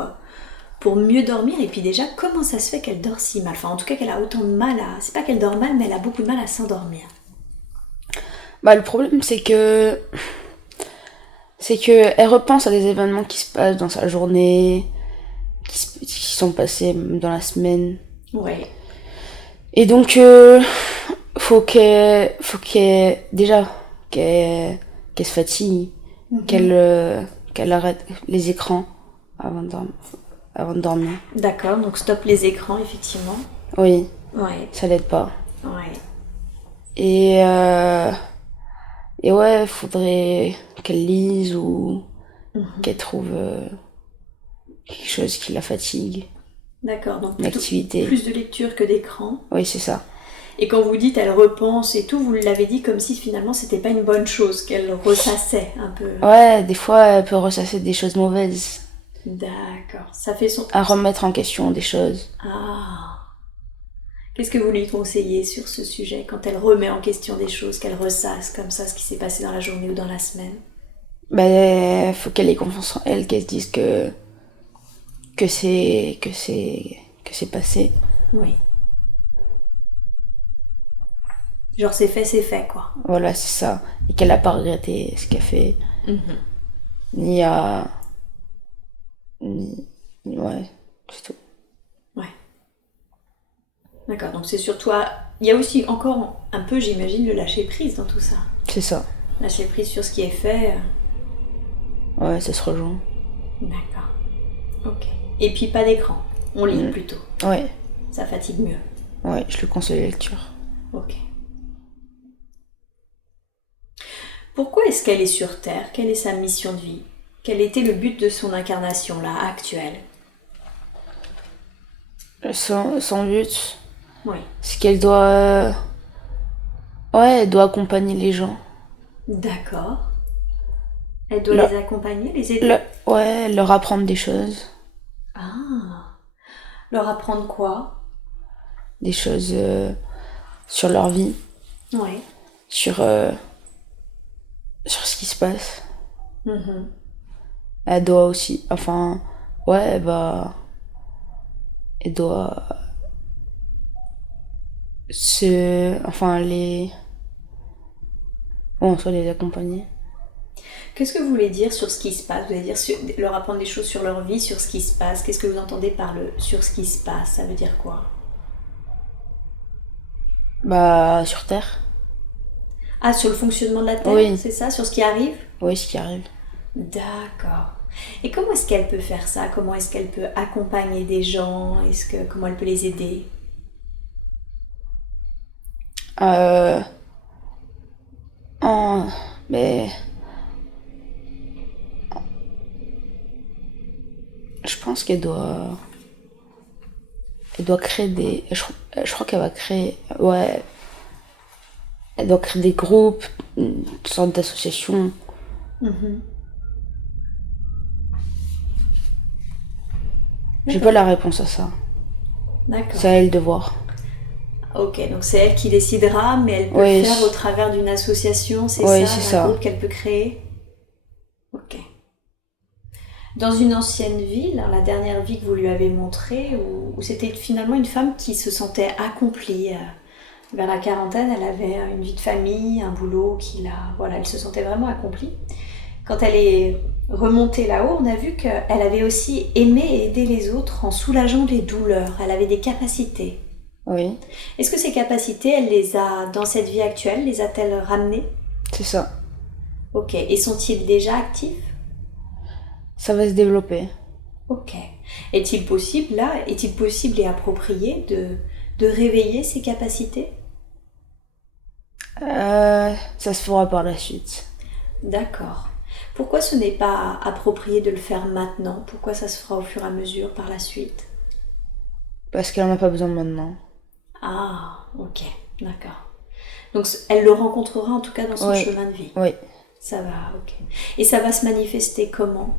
mieux dormir? Et puis déjà, comment ça se fait qu'elle dort si mal? Enfin, en tout cas, qu'elle a autant de mal à... C'est pas qu'elle dort mal, mais elle a beaucoup de mal à s'endormir. Bah, le problème, c'est que elle repense à des événements qui se passent dans sa journée, qui sont passés dans la semaine. Ouais. Et donc, faut qu'elle déjà qu'elle se fatigue, qu'elle arrête les écrans avant de dormir. D'accord, donc stop les écrans, effectivement. Oui, Ouais, ça l'aide pas. ouais. Et ouais, faudrait qu'elle lise ou qu'elle trouve quelque chose qui la fatigue, D'accord, donc une plutôt activité. plus de lecture que d'écran. Oui, c'est ça. Et quand vous dites elle repense et tout, vous l'avez dit comme si finalement c'était pas une bonne chose, qu'elle ressassait un peu. Ouais, des fois, elle peut ressasser des choses mauvaises, D'accord, ça fait son... à remettre en question des choses. Ah. Qu'est-ce que vous lui conseillez sur ce sujet quand elle remet en question des choses, qu'elle ressasse comme ça ce qui s'est passé dans la journée ou dans la semaine? Ben, faut qu'elle ait confiance en elle, qu'elle se dise que c'est passé. Oui. Genre c'est fait quoi. Voilà, c'est ça. Et qu'elle a pas regretté ce qu'elle fait, ni à... Ouais, c'est tout. Ouais. D'accord, donc c'est sur toi. Il y a aussi encore un peu, j'imagine, le lâcher prise dans tout ça. C'est ça. Lâcher prise sur ce qui est fait. Ouais, ça se rejoint. D'accord. Ok. Et puis pas d'écran. On lit plutôt. Ouais, Ça fatigue mieux. ouais, je lui conseille la lecture. Ok. Pourquoi est-ce qu'elle est sur Terre? Quelle est sa mission de vie? Quel était le but de son incarnation là, actuelle? Son but, Oui. c'est qu'elle doit... Ouais, elle doit accompagner les gens. D'accord. Elle doit Là. les accompagner, les aider? Ouais, leur apprendre des choses. Ah. Leur apprendre quoi? Des choses sur leur vie, Oui. sur ce qui se passe. Mhm. Elle doit aussi... Enfin, ouais, bah... Elle doit Enfin, Bon, soit les accompagner. Qu'est-ce que vous voulez dire sur ce qui se passe? Vous voulez dire leur apprendre des choses sur leur vie, sur ce qui se passe? Qu'est-ce que vous entendez par le sur ce qui se passe? Ça veut dire quoi? Bah, sur Terre. Ah, sur le fonctionnement de la Terre, Oui. c'est ça? Sur ce qui arrive? Oui, ce qui arrive. D'accord. Et comment est-ce qu'elle peut faire ça? Comment est-ce qu'elle peut accompagner des gens? Comment elle peut les aider? Mais... Je pense qu'elle doit... Elle doit créer des... Je crois qu'elle va créer... Ouais. Elle doit créer des groupes, une sorte d'association. J'ai pas la réponse à ça. D'accord. C'est à elle de voir. Ok, donc c'est elle qui décidera, mais elle peut Oui, le faire au travers d'une association, c'est Oui, ça, c'est d'un ça. groupe qu'elle peut créer. Ok. Dans une ancienne vie, la dernière vie que vous lui avez montrée, où c'était finalement une femme qui se sentait accomplie. Vers la quarantaine, elle avait une vie de famille, un boulot voilà, elle se sentait vraiment accomplie. Quand elle est remontée là-haut, on a vu qu'elle avait aussi aimé et aidé les autres en soulageant les douleurs. Elle avait des capacités. Oui, Est-ce que ces capacités, elle les a, dans cette vie actuelle, les a-t-elle ramenées? c'est ça. Ok. Et sont-ils déjà actifs? Ça va se développer. Ok. Est-il possible et approprié de réveiller ces capacités? Ça se fera par la suite. D'accord. Pourquoi ce n'est pas approprié de le faire maintenant? Pourquoi ça se fera au fur et à mesure par la suite? Parce qu'elle en a pas besoin maintenant. Ah, ok, d'accord. Donc elle le rencontrera en tout cas dans son Oui. chemin de vie. Oui. Ça va, ok. Et ça va se manifester comment?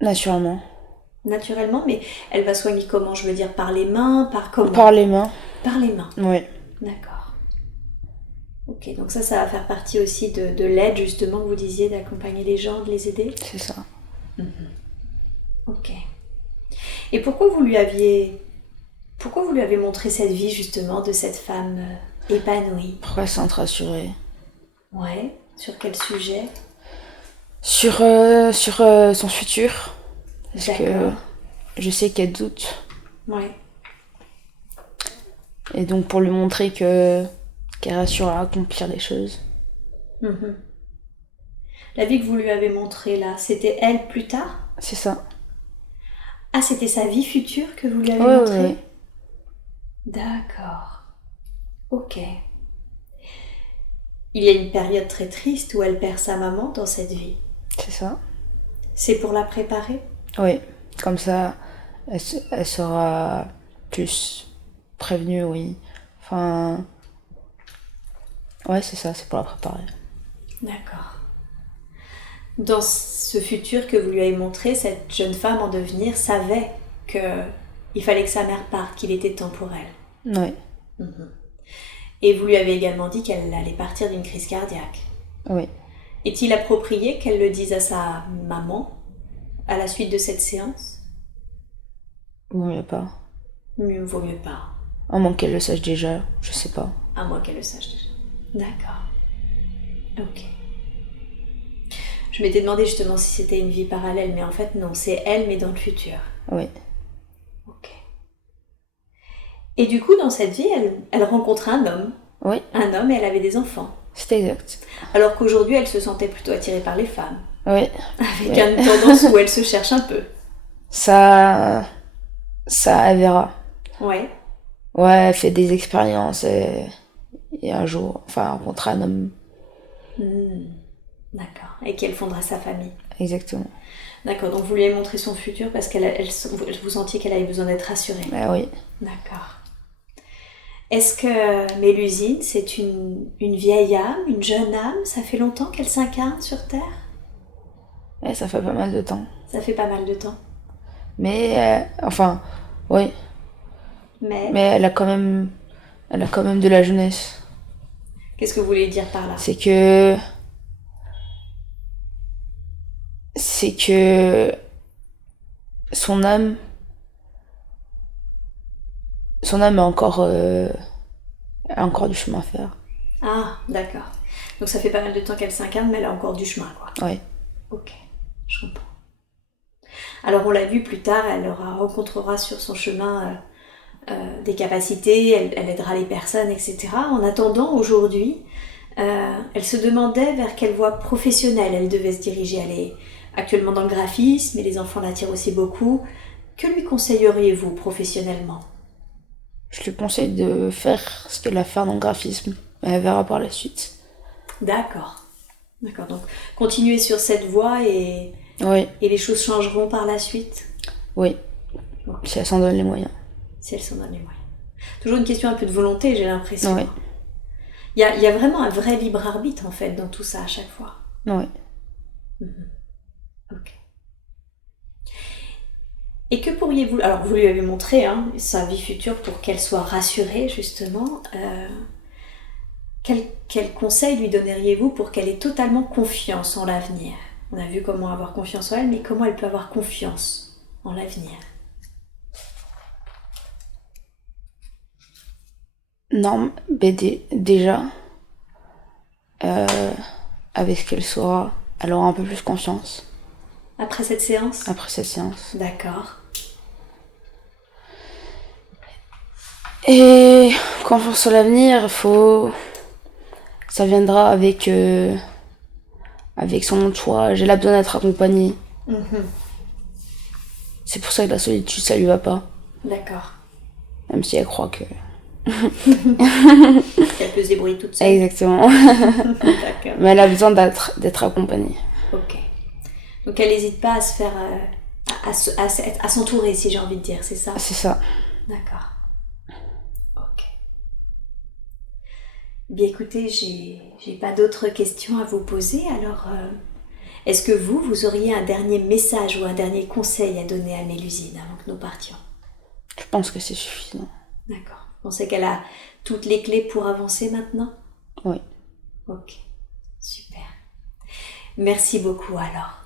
Naturellement. Naturellement, mais elle va soigner comment? Je veux dire par les mains, par comment? Par les mains. Par les mains, Oui. d'accord. Ok, donc ça va faire partie aussi de l'aide, justement, que vous disiez, d'accompagner les gens, de les aider. C'est ça. Ok. Et pourquoi vous lui avez montré cette vie, justement, de cette femme épanouie? Pourquoi se sentir rassurée? Ouais. Sur quel sujet? Sur son futur. Parce que je sais qu'elle doute. Ouais. Et donc pour lui montrer qu'elle rassure à accomplir les choses. La vie que vous lui avez montrée là, c'était elle plus tard? C'est ça. Ah, c'était sa vie future que vous lui avez montrée? Ouais. D'accord. Ok. Il y a une période très triste où elle perd sa maman dans cette vie. C'est ça. C'est pour la préparer? Oui. Comme ça, elle sera plus prévenue, oui. Enfin... Ouais, c'est ça, c'est pour la préparer. D'accord. Dans ce futur que vous lui avez montré, cette jeune femme en devenir savait qu'il fallait que sa mère parte, qu'il était temps pour elle. Oui. Et vous lui avez également dit qu'elle allait partir d'une crise cardiaque. Oui. Est-il approprié qu'elle le dise à sa maman à la suite de cette séance? Vaut mieux pas. Vaut mieux pas. À moins qu'elle le sache déjà, je sais pas. À moins qu'elle le sache déjà. D'accord. Ok. Je m'étais demandé justement si c'était une vie parallèle, mais en fait non, c'est elle, mais dans le futur. Oui. Ok. Et du coup, dans cette vie, elle rencontre un homme. Oui. Un homme et elle avait des enfants. C'est exact. Alors qu'aujourd'hui, elle se sentait plutôt attirée par les femmes. Oui. Avec une tendance où elle se cherche un peu. Ça, elle verra. Ouais. Ouais, elle fait des expériences et un jour, enfin, elle rencontre un homme. D'accord. Et qu'elle fondera sa famille. Exactement. D'accord. Donc vous lui avez montré son futur parce vous sentiez qu'elle avait besoin d'être rassurée. Ah oui. D'accord. Est-ce que Mélusine, c'est une vieille âme, une jeune âme? Ça fait longtemps qu'elle s'incarne sur Terre? Ouais, ça fait pas mal de temps. Ça fait pas mal de temps. Mais, enfin, oui. Mais elle a quand même de la jeunesse. Qu'est-ce que vous voulez dire par là? C'est que son âme a encore du chemin à faire. Ah, d'accord. Donc ça fait pas mal de temps qu'elle s'incarne, mais elle a encore du chemin, quoi. Oui. Ok, je comprends. Alors on l'a vu plus tard, elle rencontrera sur son chemin des capacités, elle aidera les personnes, etc. En attendant, aujourd'hui, elle se demandait vers quelle voie professionnelle elle devait se diriger. Elle est actuellement dans le graphisme, et les enfants l'attirent aussi beaucoup. Que lui conseilleriez-vous professionnellement? Je lui conseille de faire ce qu'elle a à faire dans le graphisme. Elle verra par la suite. D'accord. D'accord, donc continuer sur cette voie et les choses changeront par la suite? Oui, okay. Si elle s'en donne les moyens. Si elle s'en donne les moyens. Toujours une question un peu de volonté, j'ai l'impression. Oui. Il y a vraiment un vrai libre arbitre en fait dans tout ça à chaque fois. Oui. Ok. Et que pourriez-vous... Alors vous lui avez montré sa vie future pour qu'elle soit rassurée justement. Quel conseil lui donneriez-vous pour qu'elle ait totalement confiance en l'avenir? On a vu comment avoir confiance en elle, mais comment elle peut avoir confiance en l'avenir? Non, déjà, avec ce qu'elle saura, elle aura un peu plus confiance. Après cette séance? Après cette séance. D'accord. Et confiance sur l'avenir, ça viendra avec son entourage. Elle a besoin d'être accompagnée. C'est pour ça que la solitude, ça lui va pas. D'accord. Même si elle croit que... qu'elle peut se débrouiller toute seule. Exactement. D'accord. Mais elle a besoin d'être accompagnée. Ok. Donc elle n'hésite pas à se faire... à s'entourer, si j'ai envie de dire, c'est ça? C'est ça. D'accord. Ok. Bien écoutez, j'ai pas d'autres questions à vous poser, alors est-ce que vous auriez un dernier message ou un dernier conseil à donner à Mélusine avant que nous partions? Je pense que c'est suffisant. D'accord. Vous pensez qu'elle a toutes les clés pour avancer maintenant? Oui. Ok, super. Merci beaucoup alors.